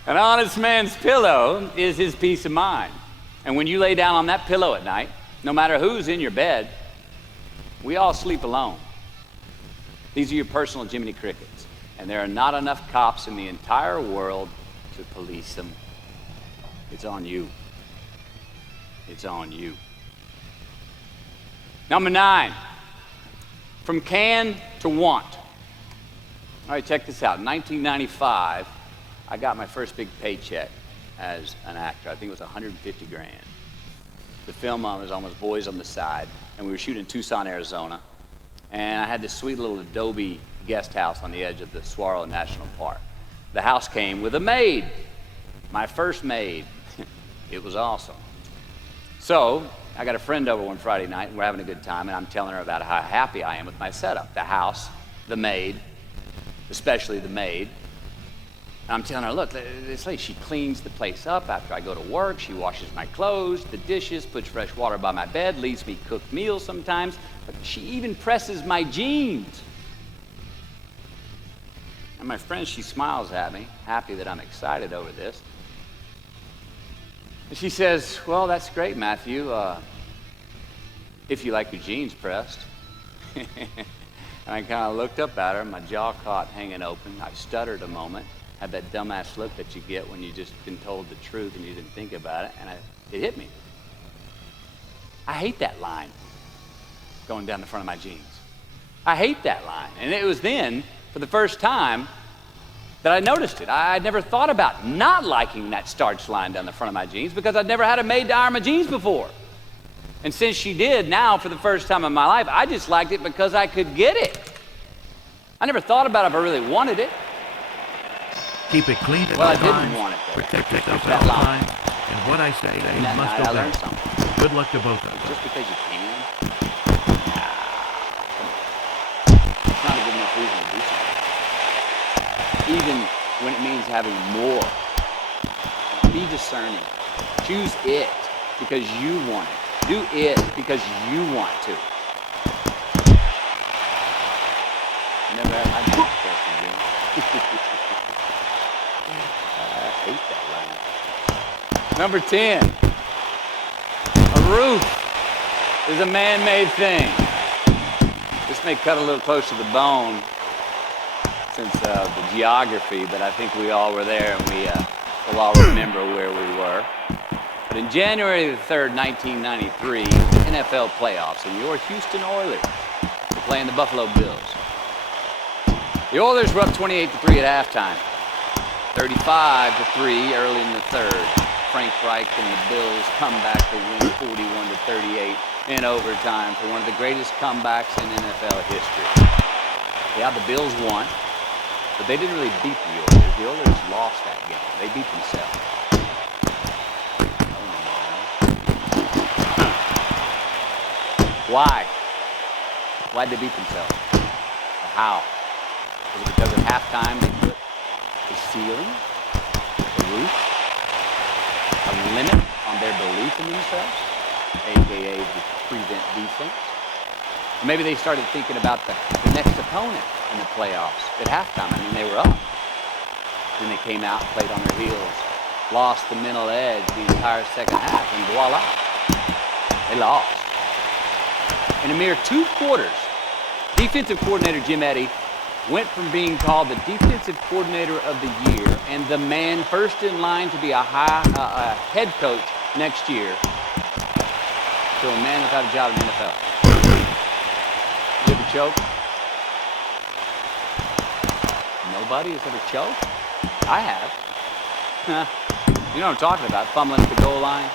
An honest man's pillow is his peace of mind. And when you lay down on that pillow at night, no matter who's in your bed, we all sleep alone. These are your personal Jiminy Crickets, and there are not enough cops in the entire world to police them. It's on you. It's on you. Number 9, from can to want. All right, check this out. In 1995, I got my first big paycheck as an actor. I think it was 150 grand. The film was almost Boys on the Side, and we were shooting in Tucson, Arizona. And I had this sweet little adobe guest house on the edge of the Saguaro National Park. The house came with a maid, my first maid. It was awesome. So I got a friend over one Friday night, and we're having a good time, and I'm telling her about how happy I am with my setup. The house, the maid, especially the maid. And I'm telling her, look, this lady, she cleans the place up after I go to work. She washes my clothes, the dishes, puts fresh water by my bed, leaves me cooked meals sometimes. But she even presses my jeans. And my friend, she smiles at me, happy that I'm excited over this. And she says, well, that's great, Matthew, if you like your jeans pressed. And I kind of looked up at her, my jaw caught hanging open. I stuttered a moment, had that dumbass look that you get when you just been told the truth and you didn't think about it, and it hit me. I hate that line going down the front of my jeans. I hate that line. And it was then, for the first time, that I noticed it. I'd never thought about not liking that starch line down the front of my jeans because I'd never had a maid to iron my jeans before. And since she did, now for the first time in my life, I just liked it because I could get it. I never thought about it if I really wanted it. Keep it clean at Well, all I didn't times. want it, though. Protect yourself That at all line. times. And what I say, you And that must night I obey. learned something. Good luck to both of us. Just because you can, it's not a good enough reason to do something. Even when it means having more. Be discerning. Choose it because you want it. Do it because you want to. Never had my jeans pressed again. I hate that line. Number 10. A roof is a man-made thing. This may cut a little close to the bone since the geography, but I think we all were there and we'll all remember where we were. But in January the 3rd, 1993, NFL playoffs, and your Houston Oilers were playing the Buffalo Bills. The Oilers were up 28-3 at halftime, 35-3 early in the third. Frank Reich and the Bills come back to win 41-38 in overtime for one of the greatest comebacks in NFL history. Yeah, the Bills won, but they didn't really beat the Oilers. The Oilers lost that game. They beat themselves. Why? Why'd they beat themselves? Or how? Was it because at halftime they put a ceiling, a roof, a limit on their belief in themselves, aka the prevent defense? Or maybe they started thinking about the next opponent in the playoffs at halftime. I mean, they were up. Then they came out, played on their heels, lost the mental edge the entire second half, and voila, they lost. In a mere 2 quarters, defensive coordinator Jim Eddy went from being called the defensive coordinator of the year and the man first in line to be a head coach next year to a man without a job in the NFL. Did the choked? Nobody has ever choked? I have. You know what I'm talking about, fumbling at the goal line,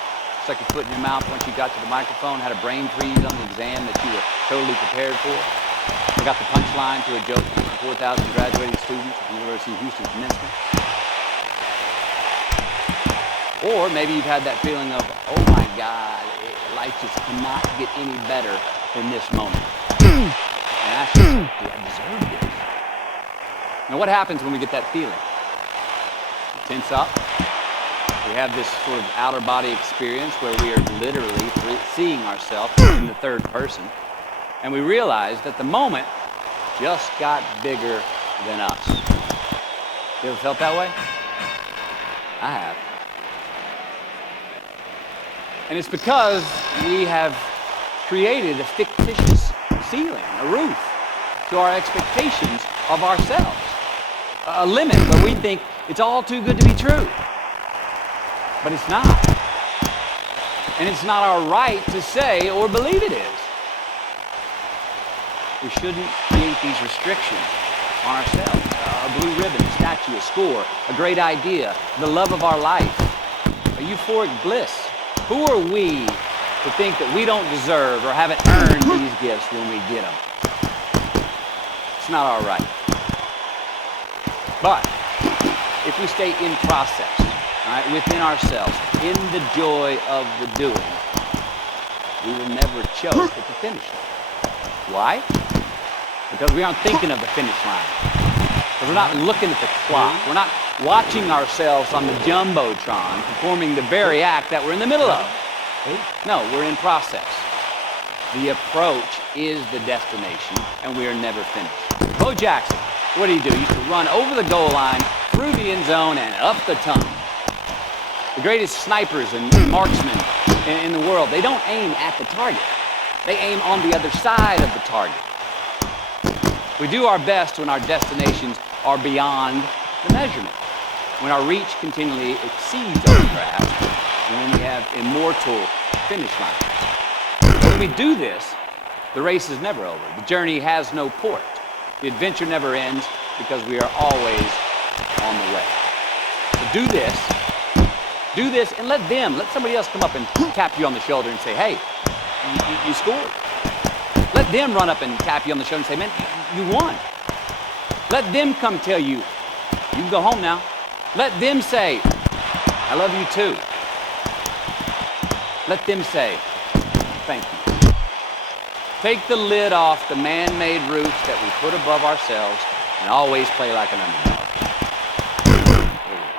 stuck your foot in your mouth once you got to the microphone, had a brain freeze on the exam that you were totally prepared for. Forgot the punchline to a joke from 4,000 graduating students at the University of Houston commencement. Or maybe you've had that feeling of, oh my God, life just cannot get any better than this moment. And ask yourself, do I deserve this? Now what happens when we get that feeling? We tense up. We have this sort of outer body experience where we are literally seeing ourselves in the third person. And we realize that the moment just got bigger than us. You ever felt that way? I have. And it's because we have created a fictitious ceiling, a roof, to our expectations of ourselves. A limit where we think it's all too good to be true. But it's not. And it's not our right to say or believe it is. We shouldn't create these restrictions on ourselves. A blue ribbon, a statue, a score, a great idea, the love of our life, a euphoric bliss. Who are we to think that we don't deserve or haven't earned these gifts when we get them? It's not our right. But if we stay in process, right, within ourselves, in the joy of the doing, we will never choke at the finish line. Why? Because we aren't thinking of the finish line. Because we're not looking at the clock. We're not watching ourselves on the Jumbotron performing the very act that we're in the middle of. No, we're in process. The approach is the destination, and we are never finished. Bo Jackson, what did he do? He used to run over the goal line, through the end zone, and up the tongue. The greatest snipers and marksmen in the world, they don't aim at the target. They aim on the other side of the target. We do our best when our destinations are beyond the measurement, when our reach continually exceeds our grasp, and when we have immortal finish lines. When we do this, the race is never over. The journey has no port. The adventure never ends because we are always on the way. So do this, and let somebody else come up and tap you on the shoulder and say, hey, you scored. Let them run up and tap you on the shoulder and say, man, you won. Let them come tell you, you can go home now. Let them say, I love you too. Let them say, thank you. Take the lid off the man-made roofs that we put above ourselves and always play like an underdog. There you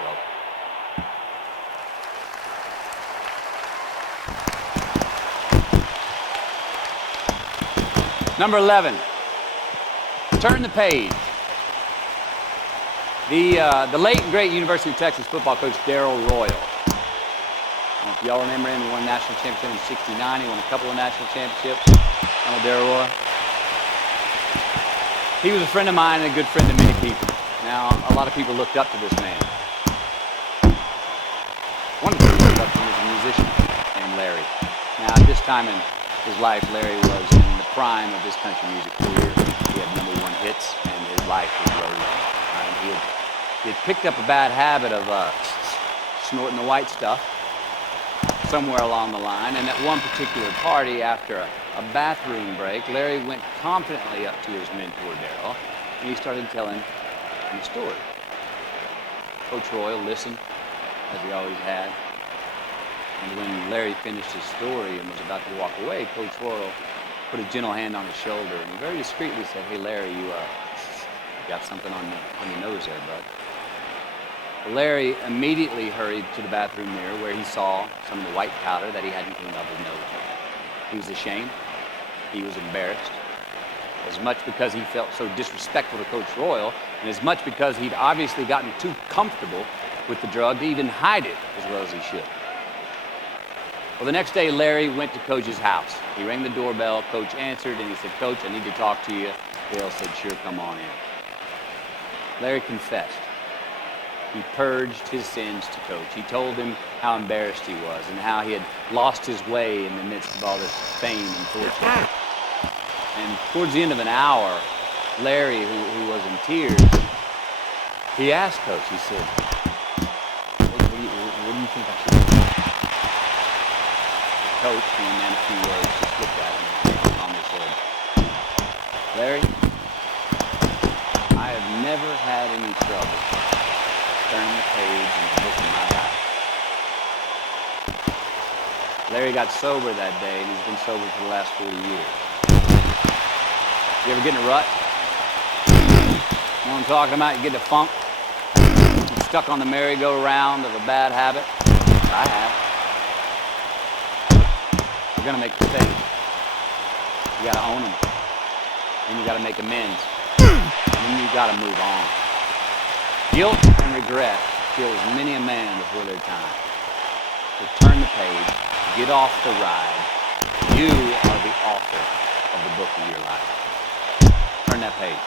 go. Number 11, turn the page. The late and great University of Texas football coach Darrell Royal. I don't know if y'all remember him. He won a national championship in '69. He won a couple of national championships. I know Darrell Royal. He was a friend of mine and a good friend of many people. Now, a lot of people looked up to this man. One of the people looked up to him was a musician named Larry. Now, at this time in his life, Larry was in the prime of his country music career. He had #1 hits, and his life was rolling. He had picked up a bad habit of snorting the white stuff somewhere along the line, and at one particular party, after a bathroom break, Larry went confidently up to his mentor, Darrell, and he started telling him a story. Coach Royal listened, as he always had, and when Larry finished his story and was about to walk away, Coach Royal put a gentle hand on his shoulder, and he very discreetly said, hey, Larry, you got something on your nose there, bud. Larry immediately hurried to the bathroom mirror where he saw some of the white powder that he hadn't cleaned off his nose. He was ashamed. He was embarrassed. As much because he felt so disrespectful to Coach Royal, and as much because he'd obviously gotten too comfortable with the drug to even hide it as well as he should. Well, the next day, Larry went to Coach's house. He rang the doorbell. Coach answered, and he said, Coach, I need to talk to you. Dale said, sure, come on in. Larry confessed. He purged his sins to Coach. He told him how embarrassed he was and how he had lost his way in the midst of all this fame and fortune. And towards the end of an hour, Larry, who was in tears, he asked Coach, he said, what do you think I should do? Coach, being man a few words, just looked at him and calmly said, Larry, I have never had any trouble turning the page in the book of my life. Larry got sober that day, and he's been sober for the last 40 years. You ever get in a rut? You know what I'm talking about? You get in a funk? You're stuck on the merry-go-round of a bad habit? I have. You're gonna make mistakes. You gotta own them. And you gotta make amends. And then you gotta move on. Guilt and regret kills many a man before their time. So turn the page, get off the ride. You are the author of the book of your life. Turn that page.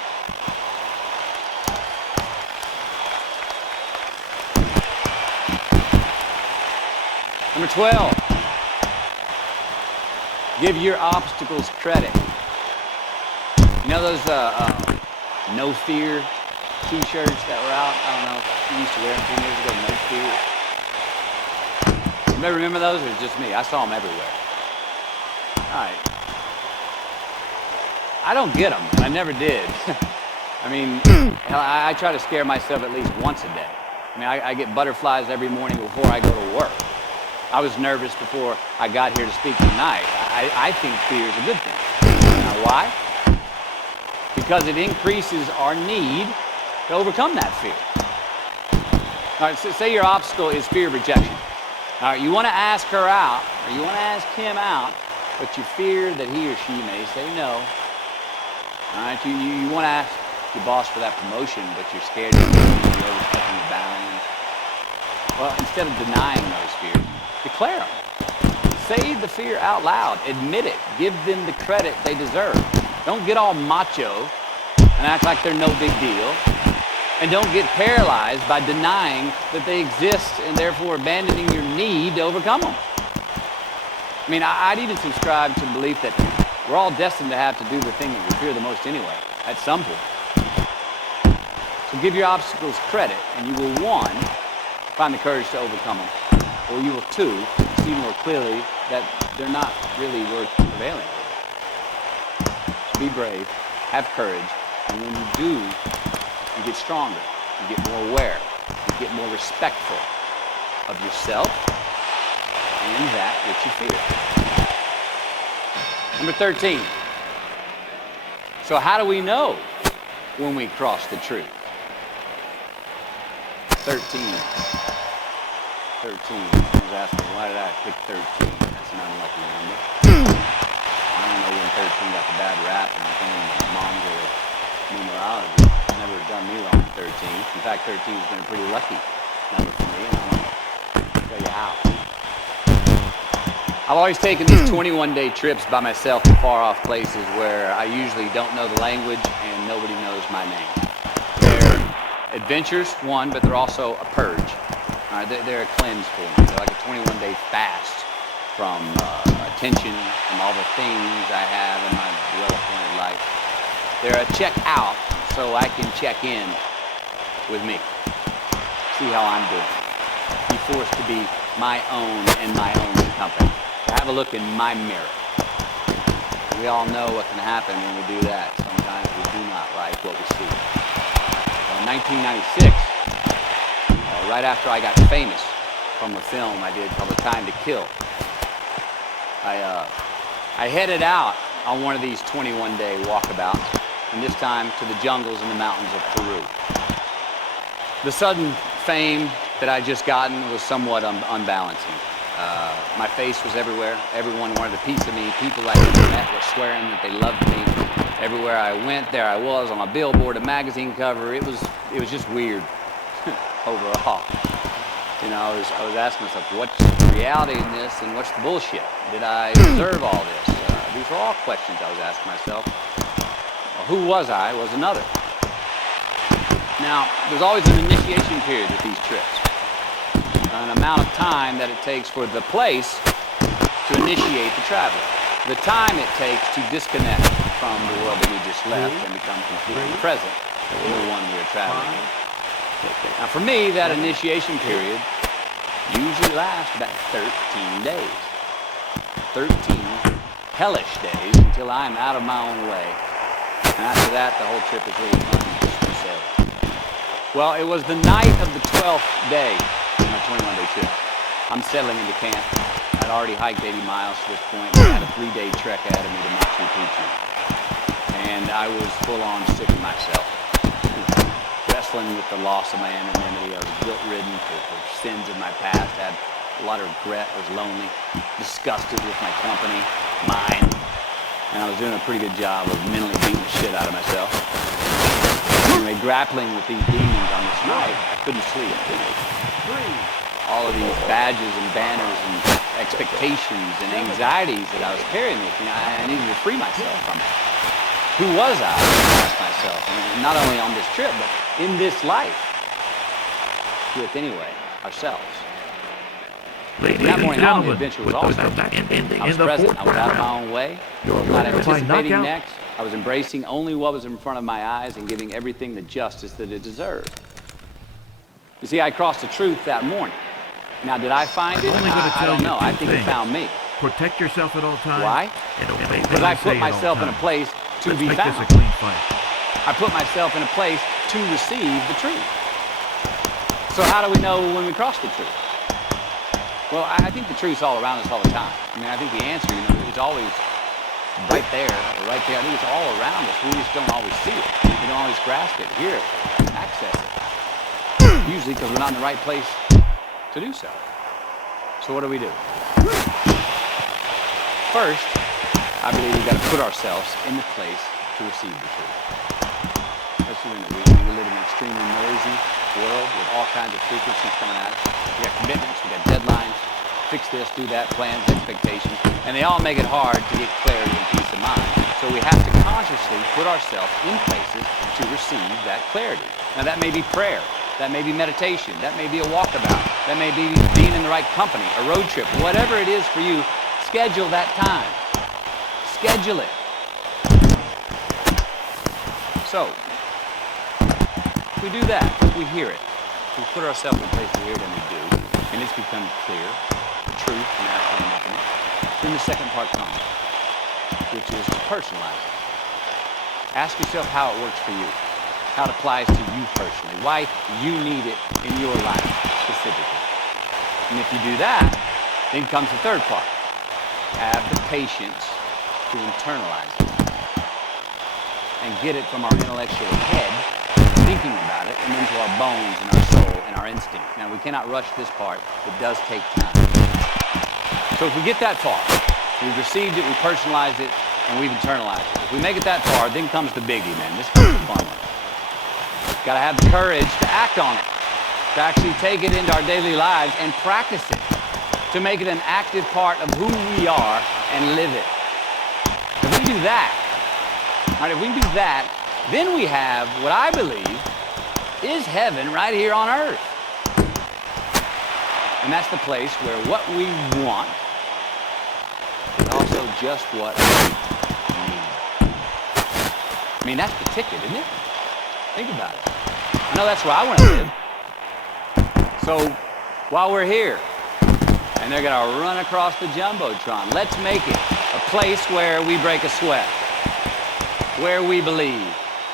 Number 12. Give your obstacles credit. You know those no fear t-shirts that were out? I don't know if you used to wear them 10 years ago, no fear. Anybody remember those, or is it just me? I saw them everywhere. All right. I don't get them. I never did. I mean, hell, I try to scare myself at least once a day. I mean, I get butterflies every morning before I go to work. I was nervous before I got here to speak tonight. I think fear is a good thing. Now, why? Because it increases our need to overcome that fear. All right, so say your obstacle is fear of rejection. All right, you want to ask her out, or you want to ask him out, but you fear that he or she may say no. All right, you want to ask your boss for that promotion, but you're scared you're overstepping the bounds. Well, instead of denying those fears, declare them. Say the fear out loud. Admit it. Give them the credit they deserve. Don't get all macho and act like they're no big deal. And don't get paralyzed by denying that they exist and therefore abandoning your need to overcome them. I mean, I'd even subscribe to the belief that we're all destined to have to do the thing that we fear the most anyway, at some point. So give your obstacles credit, and you will, 1, find the courage to overcome them, or you will, 2, see more clearly that they're not really worth prevailing. So be brave, have courage, and when you do, you get stronger, you get more aware, you get more respectful of yourself and that which you fear. Number 13. So how do we know when we cross the truth? 13. I was asking, why did I pick 13? That's an unlucky number. I don't know when 13 got the bad rap and became the monitor of numerology. It's never done me wrong in 13. In fact, 13 has been a pretty lucky number for me, and I want to tell you how. I've always taken these 21-day trips by myself to far-off places where I usually don't know the language and nobody knows my name. They're adventures, 1, but they're also a purge. They're a cleanse for me. They're like a 21-day fast from attention, from all the things I have in my well-appointed life. They're a check out so I can check in with me. See how I'm doing. Be forced to be my own and my own company. Have a look in my mirror. We all know what can happen when we do that. Sometimes we do not like what we see. Well, in 1996, right after I got famous from a film I did called A Time to Kill, I headed out on one of these 21-day walkabouts, and this time to the jungles and the mountains of Peru. The sudden fame that I'd just gotten was somewhat unbalancing. My face was everywhere. Everyone wanted a piece of me. People I met were swearing that they loved me. Everywhere I went, there I was on a billboard, a magazine cover. It was just weird overall. You know, I was asking myself, what's the reality in this and what's the bullshit? Did I deserve all this? These were all questions I was asking myself. Well, who was I was another. Now, there's always an initiation period with these trips. An amount of time that it takes for the place to initiate the traveler. The time it takes to disconnect from the world that we just left and become completely present in the one we are traveling in. Now for me, that initiation period usually lasts about 13 days. 13 hellish days until I'm out of my own way. And after that, the whole trip is really fun and just be said. Well, it was the night of the 12th day of my 21-day trip. I'm settling into camp. I'd already hiked 80 miles to this point. I had a 3-day trek ahead of me to Machu Picchu. And I was full on sick of myself. Wrestling with the loss of my anonymity. I was guilt-ridden for sins of my past. I had a lot of regret. I was lonely, disgusted with my company, mine. And I was doing a pretty good job of mentally beating the shit out of myself. Anyway, grappling with these demons on this night, I couldn't sleep. All of these badges and banners and expectations and anxieties that I was carrying with me, I needed to free myself from it. Who was I? I asked myself. And not only on this trip, but in this life. With, anyway, ourselves. Ladies That and morning on, the gentlemen, adventure with was those awesome. in I was the present. fourth I was out of my round, own way. You're Not going to find anticipating knockout. next. I was embracing only what was in front of my eyes and giving everything the justice that it deserved. You see, I crossed the truth that morning. Now, did I find it? I'm only going to I tell don't you know. two I think things. it found me. Protect yourself at all times. Why? And obey Because what I put say at all myself in a times. place to Let's be make found. this a clean fight. I put myself in a place to receive the truth. So how do we know when we cross the truth? Well, I think the truth's all around us all the time. I mean, I think the answer, is always right there, or right there. I think it's all around us. We just don't always see it. We don't always grasp it, hear it, access it. Usually because we're not in the right place to do so. So what do we do? First, I believe we've got to put ourselves in the place to receive the truth. We live in an extremely noisy world with all kinds of frequencies coming at us. We got commitments, we got deadlines, fix this, do that, plans, expectations, and they all make it hard to get clarity and peace of mind. So we have to consciously put ourselves in places to receive that clarity. Now that may be prayer, that may be meditation, that may be a walkabout, that may be being in the right company, a road trip, whatever it is for you, schedule that time. Schedule it. So, if we do that, if we hear it, if we put ourselves in a place to hear it, and we do, and it's become clear, the truth and actually making it, then the second part comes, which is to personalize it. Ask yourself how it works for you, how it applies to you personally, why you need it in your life specifically. And if you do that, then comes the third part. Have the patience to internalize it and get it from our intellectual head, thinking about it, and into our bones and our soul and our instinct. Now, we cannot rush this part. It does take time. So if we get that far, we've received it, we've personalized it, and we've internalized it. If we make it that far, then comes the biggie, man. This comes the fun one. Got to have the courage to act on it, to actually take it into our daily lives and practice it, to make it an active part of who we are and live it. If we do that, right, if we do that, then we have what I believe is heaven right here on earth. And that's the place where what we want is also just what we need. I mean, that's the ticket, isn't it? Think about it. I know that's where I want to live. So while we're here, and they're gonna run across the Jumbotron, let's make it a place where we break a sweat, where we believe,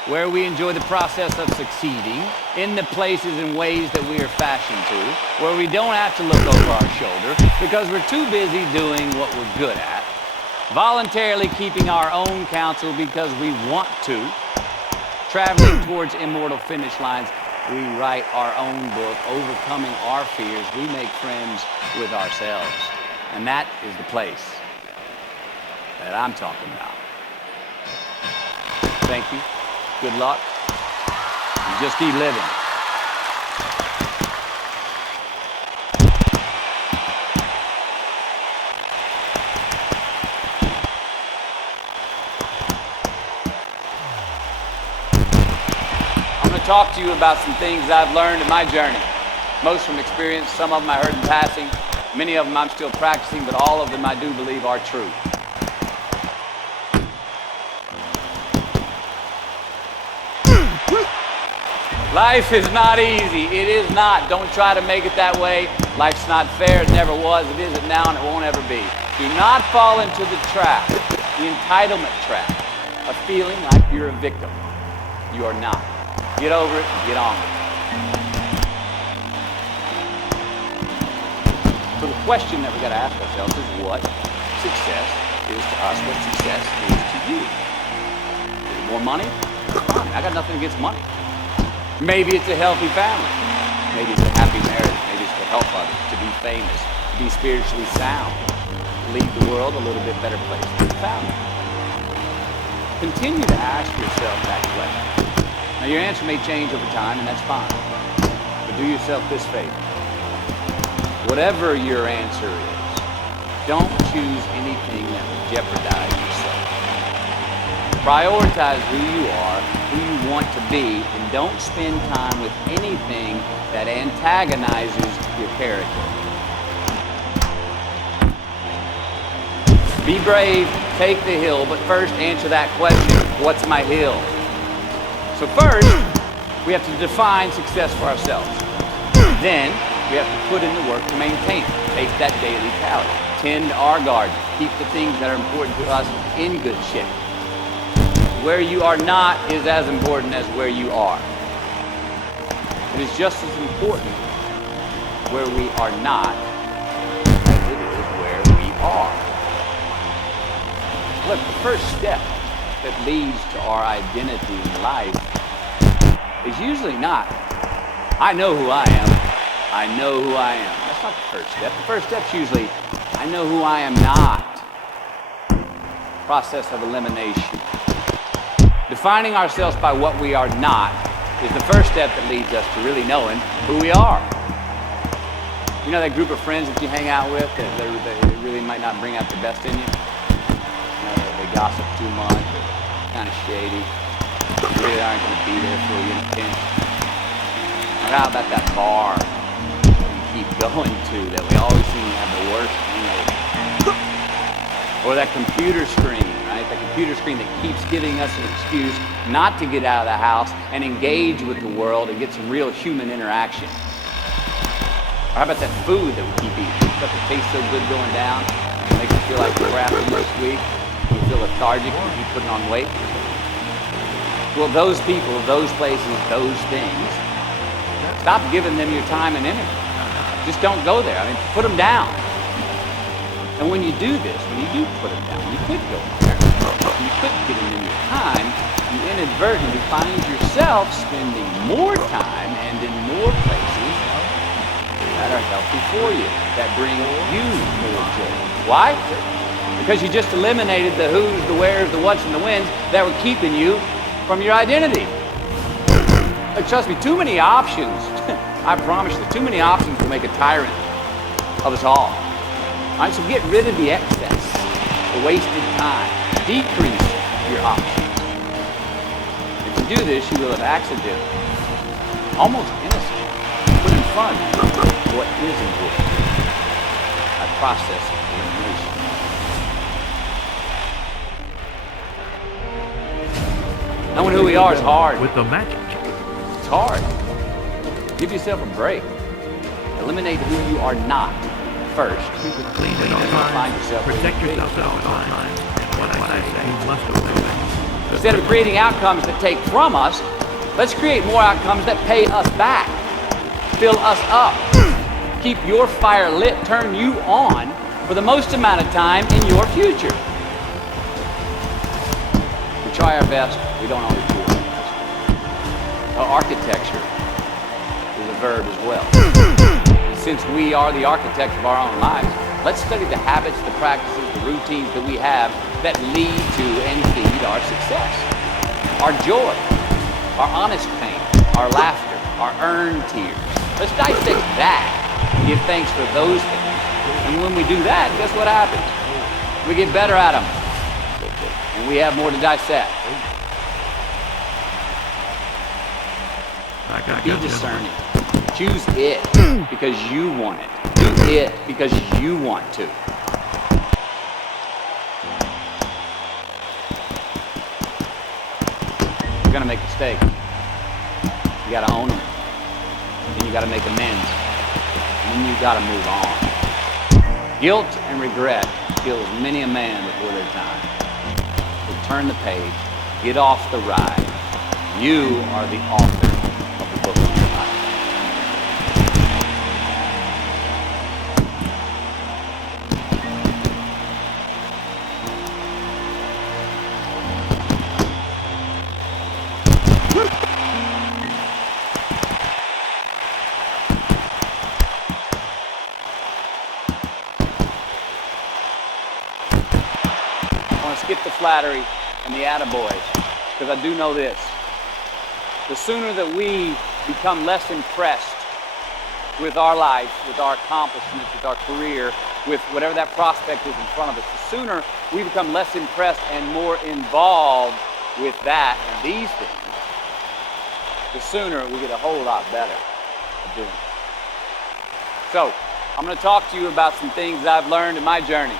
where we enjoy the process of succeeding in the places and ways that we are fashioned to, where we don't have to look over our shoulder because we're too busy doing what we're good at, voluntarily keeping our own counsel because we want to, traveling towards immortal finish lines. We write our own book, overcoming our fears. We make friends with ourselves. And that is the place that I'm talking about. Thank you. Good luck. And just keep living. I'm going to talk to you about some things I've learned in my journey. Most from experience, some of them I heard in passing. Many of them I'm still practicing, but all of them I do believe are true. Life is not easy. It is not. Don't try to make it that way. Life's not fair. It never was. It isn't now, and it won't ever be. Do not fall into the trap, the entitlement trap, of feeling like you're a victim. You are not. Get over it and get on with it. So the question that we got to ask ourselves is what success is to us, what success is to you. Is it more money? Fine. I got nothing against money. Maybe it's a healthy family. Maybe it's a happy marriage. Maybe it's to help others, to be famous, to be spiritually sound, to leave the world a little bit better place than you found it. Continue to ask yourself that question. Now your answer may change over time, and that's fine. But do yourself this favor. Whatever your answer is, don't choose anything that will jeopardize yourself. Prioritize who you are, who you want to be, and don't spend time with anything that antagonizes your character. Be brave, take the hill, but first answer that question, what's my hill? So first, we have to define success for ourselves. Then, we have to put in the work to maintain it. Take that daily tally. Tend our garden. Keep the things that are important to us in good shape. Where you are not is as important as where you are. It is just as important where we are not as it is where we are. Look, the first step that leads to our identity in life is usually not, I know who I am. I know who I am. That's not the first step. The first step's usually, I know who I am not. Process of elimination. Defining ourselves by what we are not is the first step that leads us to really knowing who we are. You know that group of friends that you hang out with that they really might not bring out the best in you? You know, they gossip too much, or kind of shady. They really aren't going to be there for you in a pinch. Or how about that bar keep going to that we always seem to have the worst hangover? Or that computer screen, right? That computer screen that keeps giving us an excuse not to get out of the house and engage with the world and get some real human interaction. Or how about that food that we keep eating? Stuff that tastes so good going down, makes you feel like crap the next week, you feel lethargic and you keep putting on weight. Well, those people, those places, those things, stop giving them your time and energy. Just don't go there. I mean, put them down. And when you do this, when you do put them down, you quit going there, you quit giving them your time, you inadvertently find yourself spending more time and in more places that are healthy for you, that bring you more joy. Why? Because you just eliminated the who's, the where's, the what's, and the when's that were keeping you from your identity. Like, trust me, too many options, I promise you, too many options will make a tyrant of us all. All right, so get rid of the excess, the wasted time. Decrease your options. If you do this, you will have accidentally, almost innocent, put in front of what is important. A process of elimination. Knowing who we are is hard. With the magic. It's hard. Give yourself a break. Eliminate who you are not first. Keep it clean at all Find times. yourself Protect yourself at all times. And what I say, you must obey. Instead of creating outcomes that take from us, let's create more outcomes that pay us back, fill us up, keep your fire lit, turn you on for the most amount of time in your future. We try our best, we don't always do it. Architecture is a verb as well. Since we are the architects of our own lives, let's study the habits, the practices, the routines that we have that lead to and feed our success. Our joy, our honest pain, our laughter, our earned tears. Let's dissect that and give thanks for those things. And when we do that, guess what happens? We get better at them. And we have more to dissect. Be discerning. Choose it because you want it. Do it because you want to. You're gonna make a mistake. You gotta own them. Then you gotta make amends. And then you gotta move on. Guilt and regret kills many a man before their time. So turn the page, get off the ride. You are the author of the book of your life. I want to skip the flattery and the attaboys, because I do know this. The sooner that we become less impressed with our life, with our accomplishments, with our career, with whatever that prospect is in front of us, the sooner we become less impressed and more involved with that and these things, the sooner we get a whole lot better at doing it. So, I'm going to talk to you about some things that I've learned in my journey.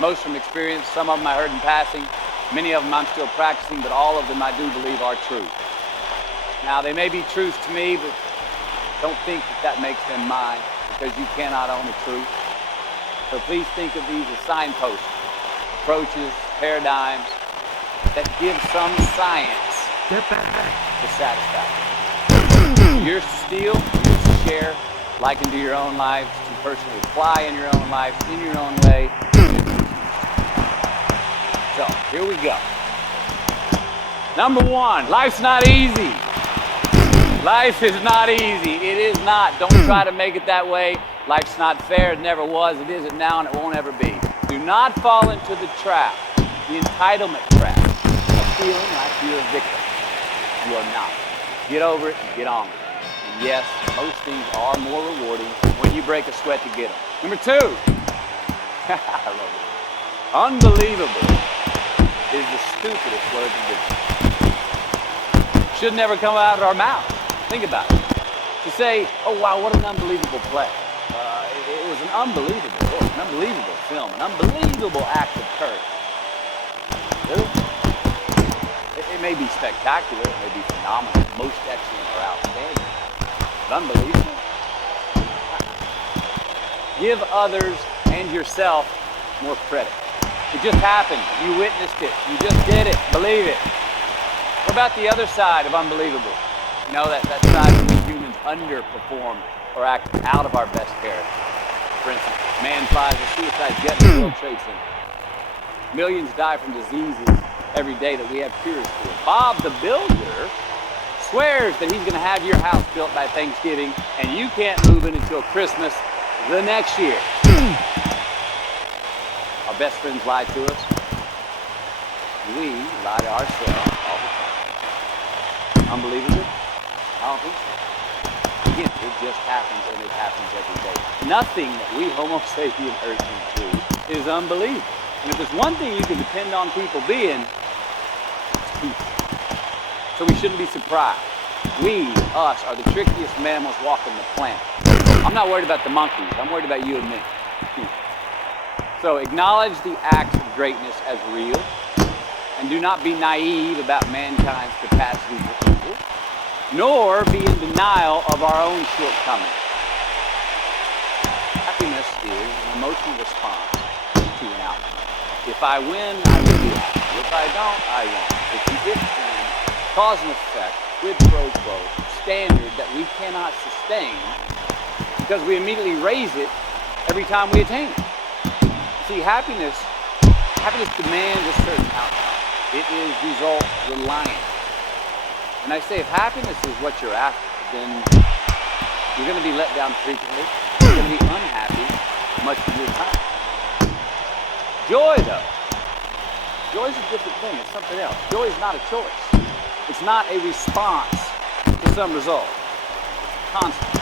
Most from experience, some of them I heard in passing, many of them I'm still practicing, but all of them I do believe are true. Now, they may be truths to me, but don't think that makes them mine, because you cannot own the truth. So please think of these as signposts, approaches, paradigms that give some science to satisfaction. Yours to steal, yours to share, like into your own life, to personally apply in your own life, in your own way. So, here we go. Number one, life's not easy. Life is not easy. It is not. Don't try to make it that way. Life's not fair. It never was. It isn't now, and it won't ever be. Do not fall into the trap, the entitlement trap, of feeling like you're a victim. You are not. Get over it and get on with it. And yes, most things are more rewarding when you break a sweat to get them. Number two, I love it. Unbelievable is the stupidest word to do. Should never come out of our mouth. Think about it. To say, oh wow, what an unbelievable play. It was an unbelievable book, an unbelievable film, an unbelievable act of courage. Really? It may be spectacular, it may be phenomenal, most excellent or outstanding. But unbelievable? Give others and yourself more credit. It just happened. You witnessed it. You just did it. Believe it. What about the other side of unbelievable? You know, that side where humans underperform or act out of our best character. For instance, man flies a suicide jet in the World Trade Center. Millions die from diseases every day that we have cures for. Bob the Builder swears that he's going to have your house built by Thanksgiving, and you can't move in until Christmas the next year. Our best friends lie to us. We lie to ourselves all the time. Unbelievable? I don't think so. Again, it just happens, and it happens every day. Nothing that we Homo sapien urchins do is unbelievable. And if there's one thing you can depend on people being, it's people. So we shouldn't be surprised. We, us, are the trickiest mammals walking the planet. I'm not worried about the monkeys. I'm worried about you and me. So acknowledge the acts of greatness as real, and do not be naive about mankind's capacity for evil, nor be in denial of our own shortcomings. Happiness is an emotional response to an outcome. If I win, I will be happy. If I don't, I won't. It's an if-then, cause and effect, quid pro quo, standard that we cannot sustain because we immediately raise it every time we attain it. See, happiness demands a certain outcome. It is result reliant. And I say, if happiness is what you're after, then you're going to be let down frequently. You're going to be unhappy much of your time. Joy, though. Joy is a different thing. It's something else. Joy is not a choice. It's not a response to some result. It's constant.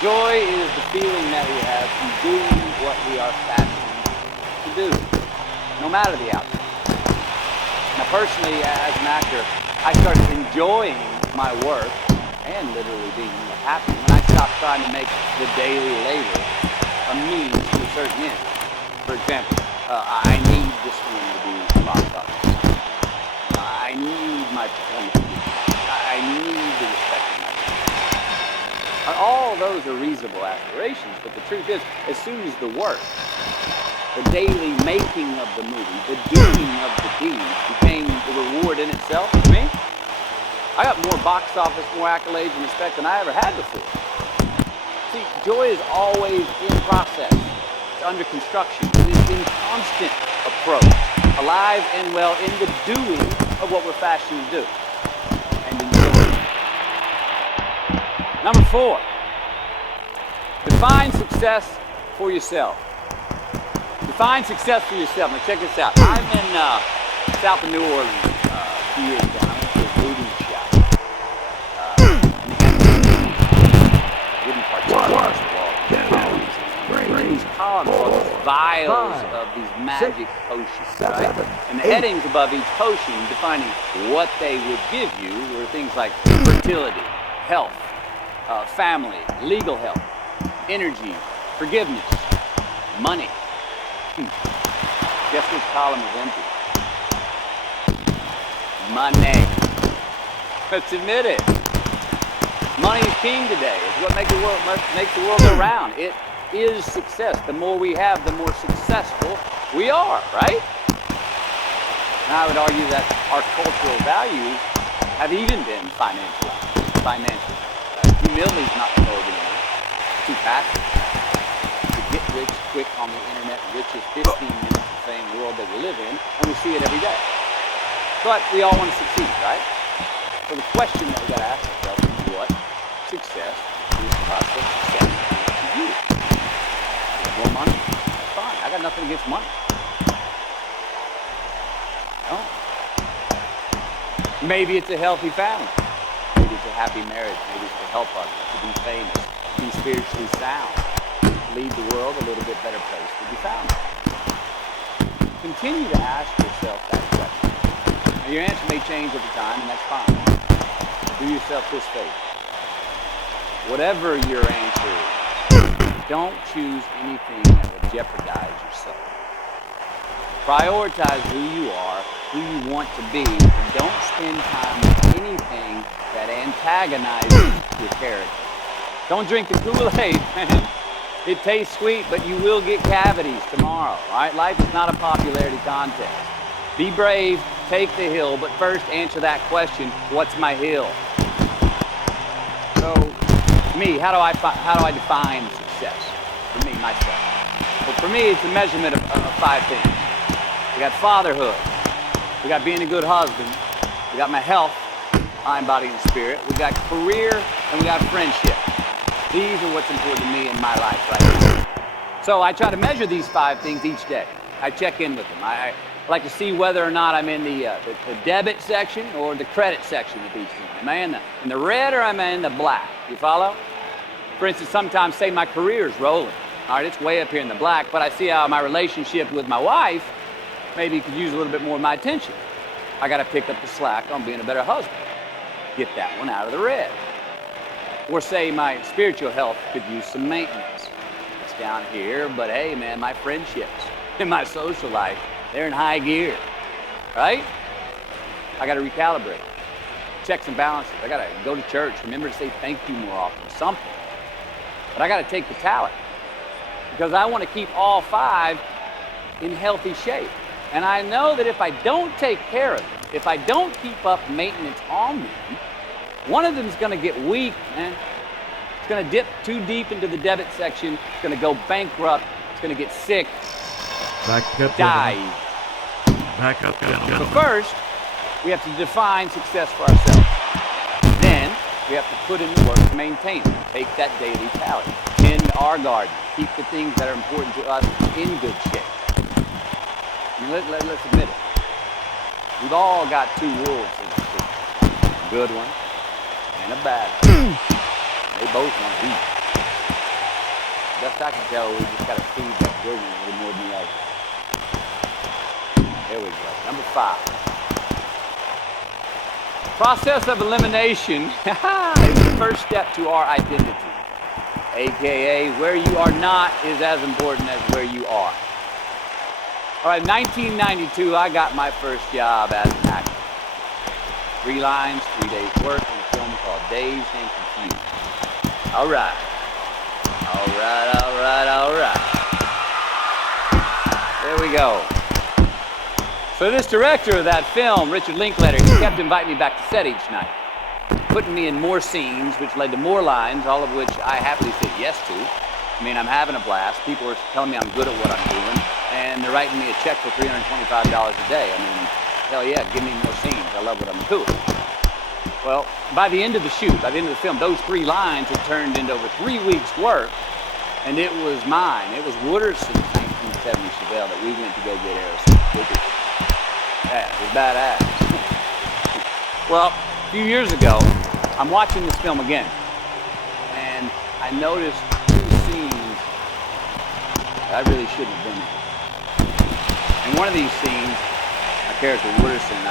Joy is the feeling that we have from doing what we are fashioned to do, no matter the outcome. Now, personally, as an actor, I started enjoying my work and literally being happy when I stopped trying to make the daily labor a means to a certain end. For example, I need this film to be box office. I need my performance to be. I need the respect All those are reasonable aspirations, but the truth is, as soon as the work, the daily making of the movie, the doing of the deed became the reward in itself for me, I got more box office, more accolades and respect than I ever had before. See, joy is always in process. It's under construction. It is in constant approach, alive and well in the doing of what we're fashioned to do. And enjoy. Number 4, define success for yourself. Define success for yourself. Now check this out. I'm in south of New Orleans a few years ago. I went to a movie shop. Wouldn't partake these columns are these vials of these magic potions, right? And the headings above each potion defining what they would give you were things like fertility, health, family, legal help, energy, forgiveness, money. Guess which column is empty? Money. Let's admit it. Money is king today. It's what makes the world go round. It is success. The more we have, the more successful we are, right? And I would argue that our cultural values have even been financial. Humility is not the vogue anymore. It's too passive. To get rich quick on the internet, richest 15 minutes of fame world that we live in, and we see it every day. But we all want to succeed, right? So the question that we got to ask ourselves is what success is possible success to you? More money? Fine. I got nothing against money. No. Maybe it's a healthy family. Maybe it's a happy marriage. Maybe it's to help others, to be famous, be spiritually sound, leave the world a little bit better place to be found. Continue to ask yourself that question. Now, your answer may change over time, and that's fine. Do yourself this favor. Whatever your answer is, don't choose anything that will jeopardize your soul. Prioritize who you are, who you want to be, and don't spend time with anything that antagonizes your character. Don't drink the Kool-Aid, man. It tastes sweet, but you will get cavities tomorrow, all right? Life is not a popularity contest. Be brave, take the hill, but first answer that question, what's my hill? So, me, how do I define success? For me, myself. Well, for me, it's a measurement of 5 things. We got fatherhood. We got being a good husband. We got my health, mind, body, and spirit. We got career, and we got friendship. These are what's important to me in my life right now. So I try to measure these 5 things each day. I check in with them. I like to see whether or not I'm in the debit section or the credit section of each thing. Am I in the red or am I in the black? You follow? For instance, sometimes say my career's rolling. All right, it's way up here in the black, but I see how my relationship with my wife maybe could use a little bit more of my attention. I got to pick up the slack on being a better husband. Get that one out of the red. Or say my spiritual health could use some maintenance. It's down here, but hey, man, my friendships and my social life, they're in high gear, right? I got to recalibrate. Checks and balances. I got to go to church. Remember to say thank you more often, something. But I got to take the talent because I want to keep all 5 in healthy shape. And I know that if I don't take care of them, if I don't keep up maintenance on them, one of them is going to get weak, man. It's going to dip too deep into the debit section. It's going to go bankrupt. It's going to get sick. Back up, Die. Back up, gentlemen. So first, we have to define success for ourselves. Then, we have to put in the work to maintain it. Take that daily tally. Tend our garden. Keep the things that are important to us in good shape. And let's admit it. We've all got 2 wolves in the city. A good one and a bad one. They both want to eat. Best I can tell, we just got to feed that good one a little more than the other. There we go. Number 5. Process of elimination is the first step to our identity. AKA, where you are not is as important as where you are. All right, 1992, I got my first job as an actor. 3 lines, 3 days work in a film called Dazed and Confused. All right. All right, all right, all right. There we go. So this director of that film, Richard Linklater, he kept inviting me back to set each night, putting me in more scenes, which led to more lines, all of which I happily said yes to. I mean, I'm having a blast. People are telling me I'm good at what I'm doing, and they're writing me a check for $325 a day. I mean, hell yeah, give me more scenes. I love what I'm doing. Well, by the end of the shoot, by the end of the film, those 3 lines had turned into over 3 weeks' work, and it was mine. It was Wooderson's 1970 Chevelle that we went to go get Aerosmith. Yeah, it was badass. Well, a few years ago, I'm watching this film again, and I noticed 2 scenes that I really shouldn't have been in. In one of these scenes, my character Wooderson,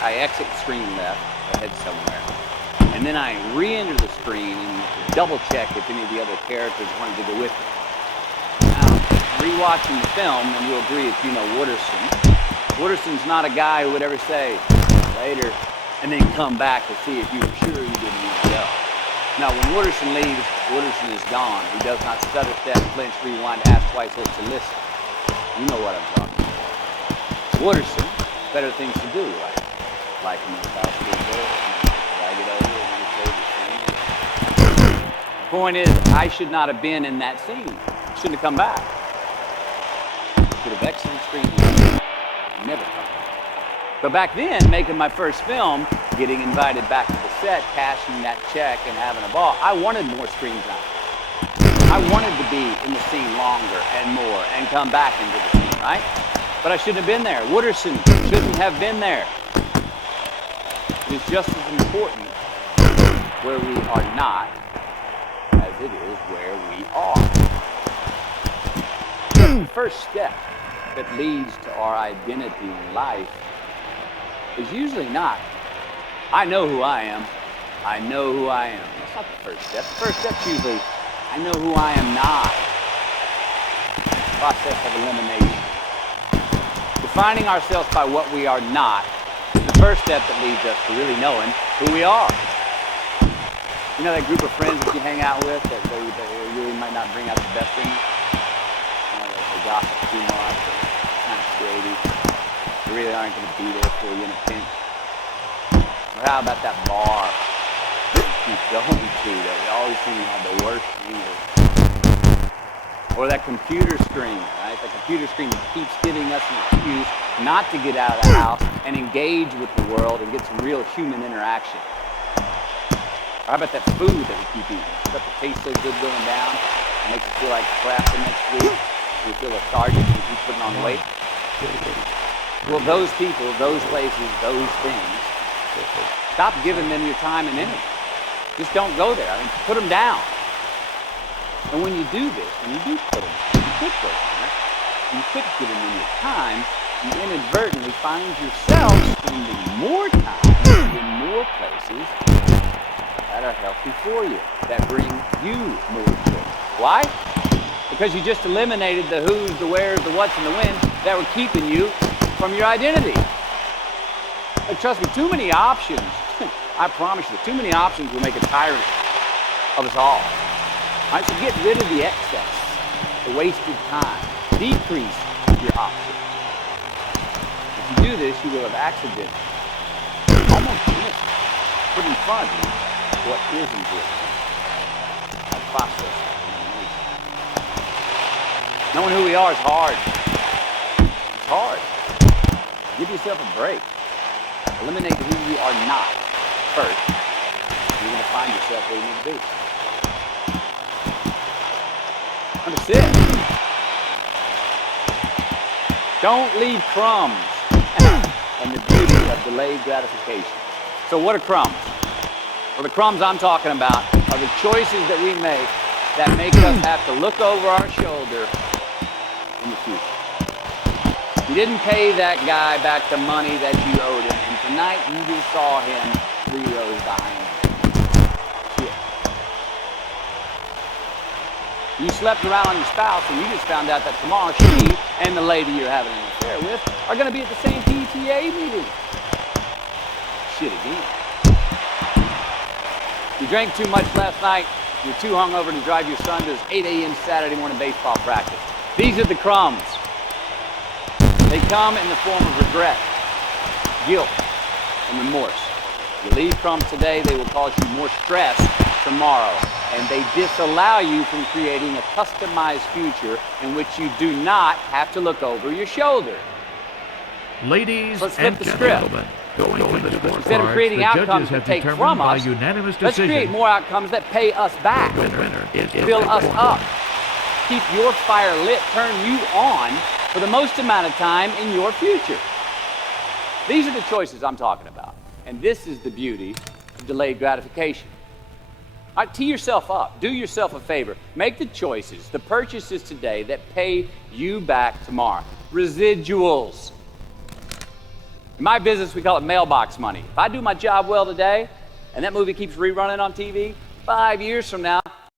I exit the screen left, I head somewhere, and then I re-enter the screen and double check if any of the other characters wanted to go with me. Now, rewatching the film, and you'll agree if you know Wooderson's not a guy who would ever say, later, and then come back to see if you were sure you didn't need to go. Now, when Wooderson leaves, Wooderson is gone. He does not stutter, step, flinch, rewind, ask twice, look to listen. You know what I'm talking about. Wooderson, better things to do, like him in the South Street Girl, drag it over, and then say the scene. The point is, I should not have been in that scene. I shouldn't have come back. I should have exited the screen and never come back. But back then, making my first film, getting invited back to the set, cashing that check, and having a ball, I wanted more screen time. I wanted to be in the scene longer and more and come back into the scene, right? But I shouldn't have been there. Wooderson shouldn't have been there. It is just as important where we are not as it is where we are. The first step that leads to our identity in life is usually not, I know who I am. I know who I am. That's not the first step. The first step's usually, I know who I am not. Process of elimination. Defining ourselves by what we are not is the first step that leads us to really knowing who we are. You know that group of friends that you hang out with that they really might not bring out the best in you? You know, they gossip too much, they're kind of shady. They really aren't going to be there for you in a pinch. Or how about that bar that you keep going to that we always seem to have the worst English? Or that computer screen, right? The computer screen that keeps giving us an excuse not to get out of the house and engage with the world and get some real human interaction. Or how about that food that we keep eating? Stuff that tastes so good going down and makes us feel like crap the next week. We feel lethargic and keep putting on weight. Well, those people, those places, those things, stop giving them your time and energy. Just don't go there. I mean, put them down. And when you do this, when you do put them, you quit those there, you quit giving them your time, you inadvertently find yourself spending more time in more places that are healthy for you, that bring you more joy. Why? Because you just eliminated the who's, the where's, the what's, and the when that were keeping you from your identity. But trust me, too many options, I promise you, too many options will make a tyrant of us all. All right, so get rid of the excess, the wasted time. Decrease your options. If you do this, you will have accidentally, almost missed, put in front of you what is important. That process. Knowing who we are is hard. It's hard. Give yourself a break. Eliminate who you are not first. You're going to find yourself where you need to be. Number 6. Don't leave crumbs. And the beauty of delayed gratification. So what are crumbs? Well, the crumbs I'm talking about are the choices that we make that make us have to look over our shoulder in the future. You didn't pay that guy back the money that you owed him, and tonight you just saw him 3 rows behind you. Shit. You slept around on your spouse, and you just found out that tomorrow she and the lady you're having an affair with are going to be at the same PTA meeting. Shit again. You drank too much last night, You're too hungover to drive your son to his 8 a.m. Saturday morning baseball practice. These are the crumbs. They come in the form of regret, guilt, and remorse. You leave crumbs today, they will cause you more stress tomorrow. And they disallow you from creating a customized future in which you do not have to look over your shoulder. Ladies Let's flip and the script. gentlemen, going into the fourth Instead of part, creating the outcomes judges that have take determined from by us, unanimous let's decision. create more outcomes that pay us back. The winner is Fill us Illinois. up. Keep your fire lit, turn you on for the most amount of time in your future. These are the choices I'm talking about. And this is the beauty of delayed gratification. All right, tee yourself up. Do yourself a favor. Make the choices, the purchases today that pay you back tomorrow. Residuals. In my business, we call it mailbox money. If I do my job well today, and that movie keeps rerunning on TV, 5 years from now,